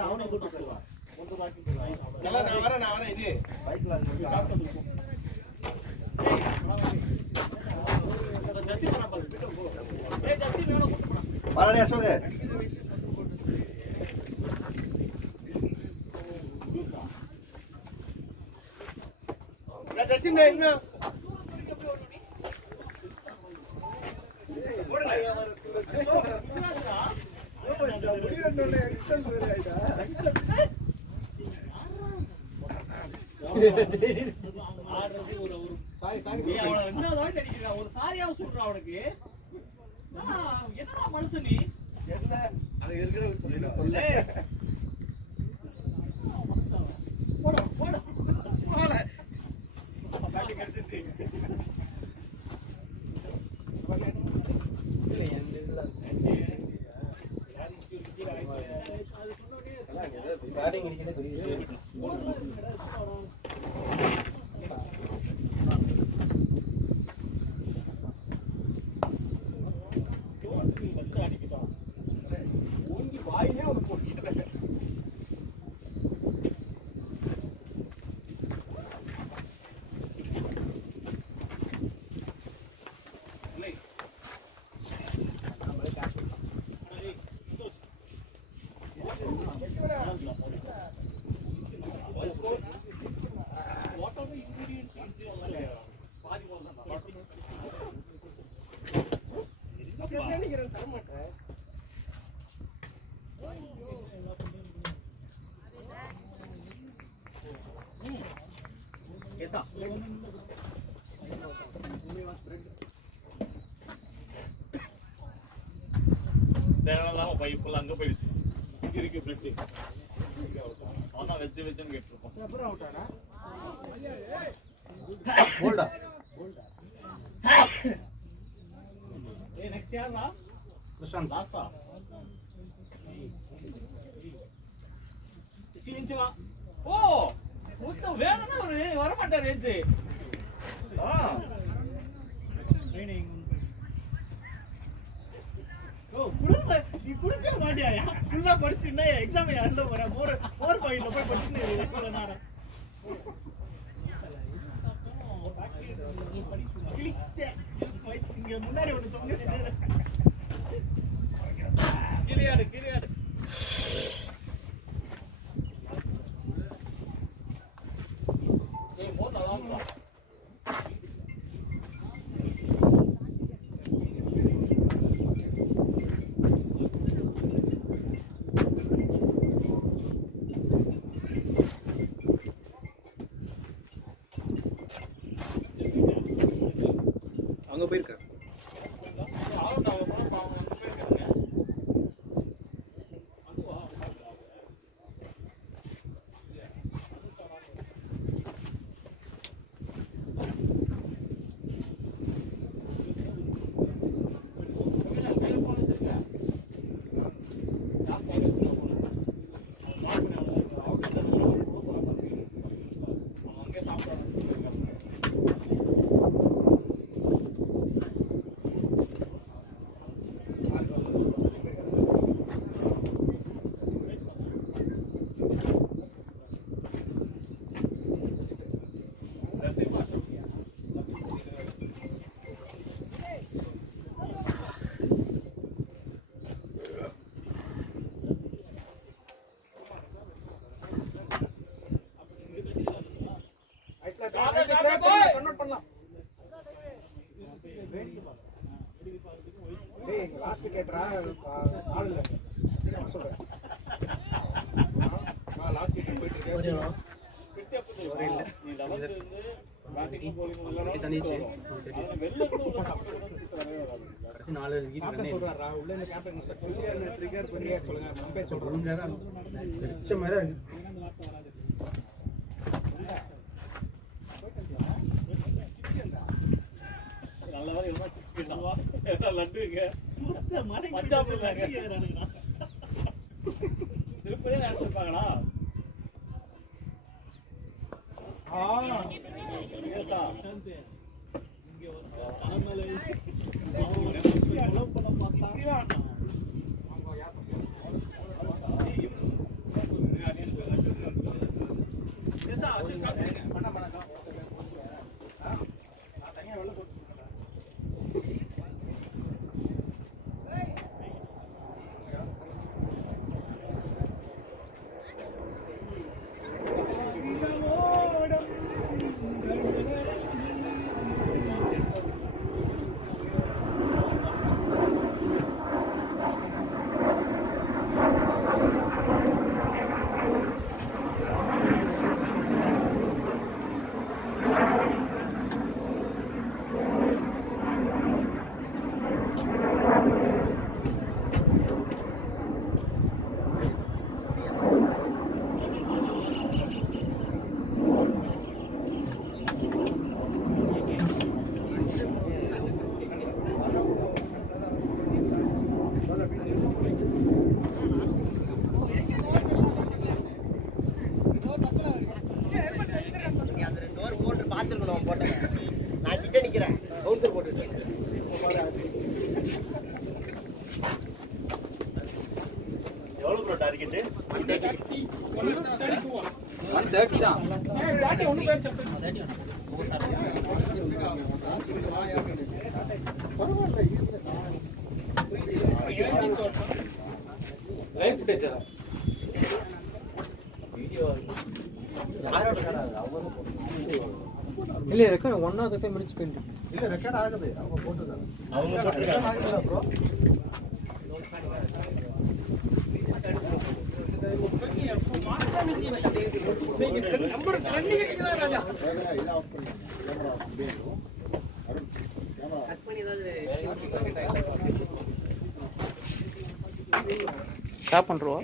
அவனை கூட்டு போயிடுவான் நான் வரேன் இது பைக்ல வரடே அசோக் ஜசிம் என்ன ஒரு சாரியாவது சொல்றான் அவனுக்கு என்னடா மனசு நீ அது இருக்கிற சொல்ல போட போட பேட்டிங் அடிக்கிறதே பெரிய தேவையில்லாம பைப்புல அங்க போயிடுச்சு இருக்கு பிளட்டு அவனா வச்சுன்னு கேட்டிருப்பான் போல்டா நெக்ஸ்ட் யாரா பிரசாந்த் லாஸ்டா வா ஓ முத்த வேணும்னா அவரு வர மாட்டாரு ஏத்து நீ குடுக்க மாட்டியா ஃபுல்லா படிச்சுன்னா எக்ஸாம் எழுத போற மோர் பாயிண்ட்ல போய் படிச்சுன்னு இவ்வளவு நேரம் இங்க முன்னாடி ஒண்ணு தொங்க கிளியாடு ஏய் மோர் நல்லா இருக்கா அங்க போயிருக்க கன்வர்ட் பண்ணலாம் டேய் லாஸ்ட் விக்கெட்ரா ஆள் இல்ல சரி நான் சொல்றேன் நான் லாஸ்ட் விக்கெட் போயிட்டு இருக்கேன் ஒரே இல்ல நீ 11th இருந்து பேட்டிங் போலிங் எல்லாம் தனிச்சு வெல்ல இருந்து உள்ள சாப்பிட்டு வரவே வராது கடைசி 4 விக்கெட் சொல்றாரா உள்ள இந்த கேப்டன் கிளியர் ட்ரிகர் பண்ணி சொல்லுங்க அம்பையர் சொல்றேன் வெச்ச மாதிரி இருக்கு நல்ல வேளை எல்லாம் சிப்ஸ் கேட்டாவா லட்டுங்க பஞ்சாப்ல இருந்தாங்க திருப்பதியே நினைச்சிருப்பாங்களா ஏசா 130 தான். லைஃப் டச்சரா இல்ல ரெக்கார்ட் 1 ஆர் 5 மினிட்ஸ் போயிட்டு இல்ல ரெக்கார்ட் ஆகுது அவங்க போட்டுருக்காங்க அவங்க சொல்றாங்க ப்ரோ நம்பர் ரன்னிங் கிட்டதா ராஜா இத ஆஃப் பண்ணு கேமரா அப்படியே அருண் கேமரா கட் பண்ணி ஏதாவது ஸ்டாப் பண்றோம்.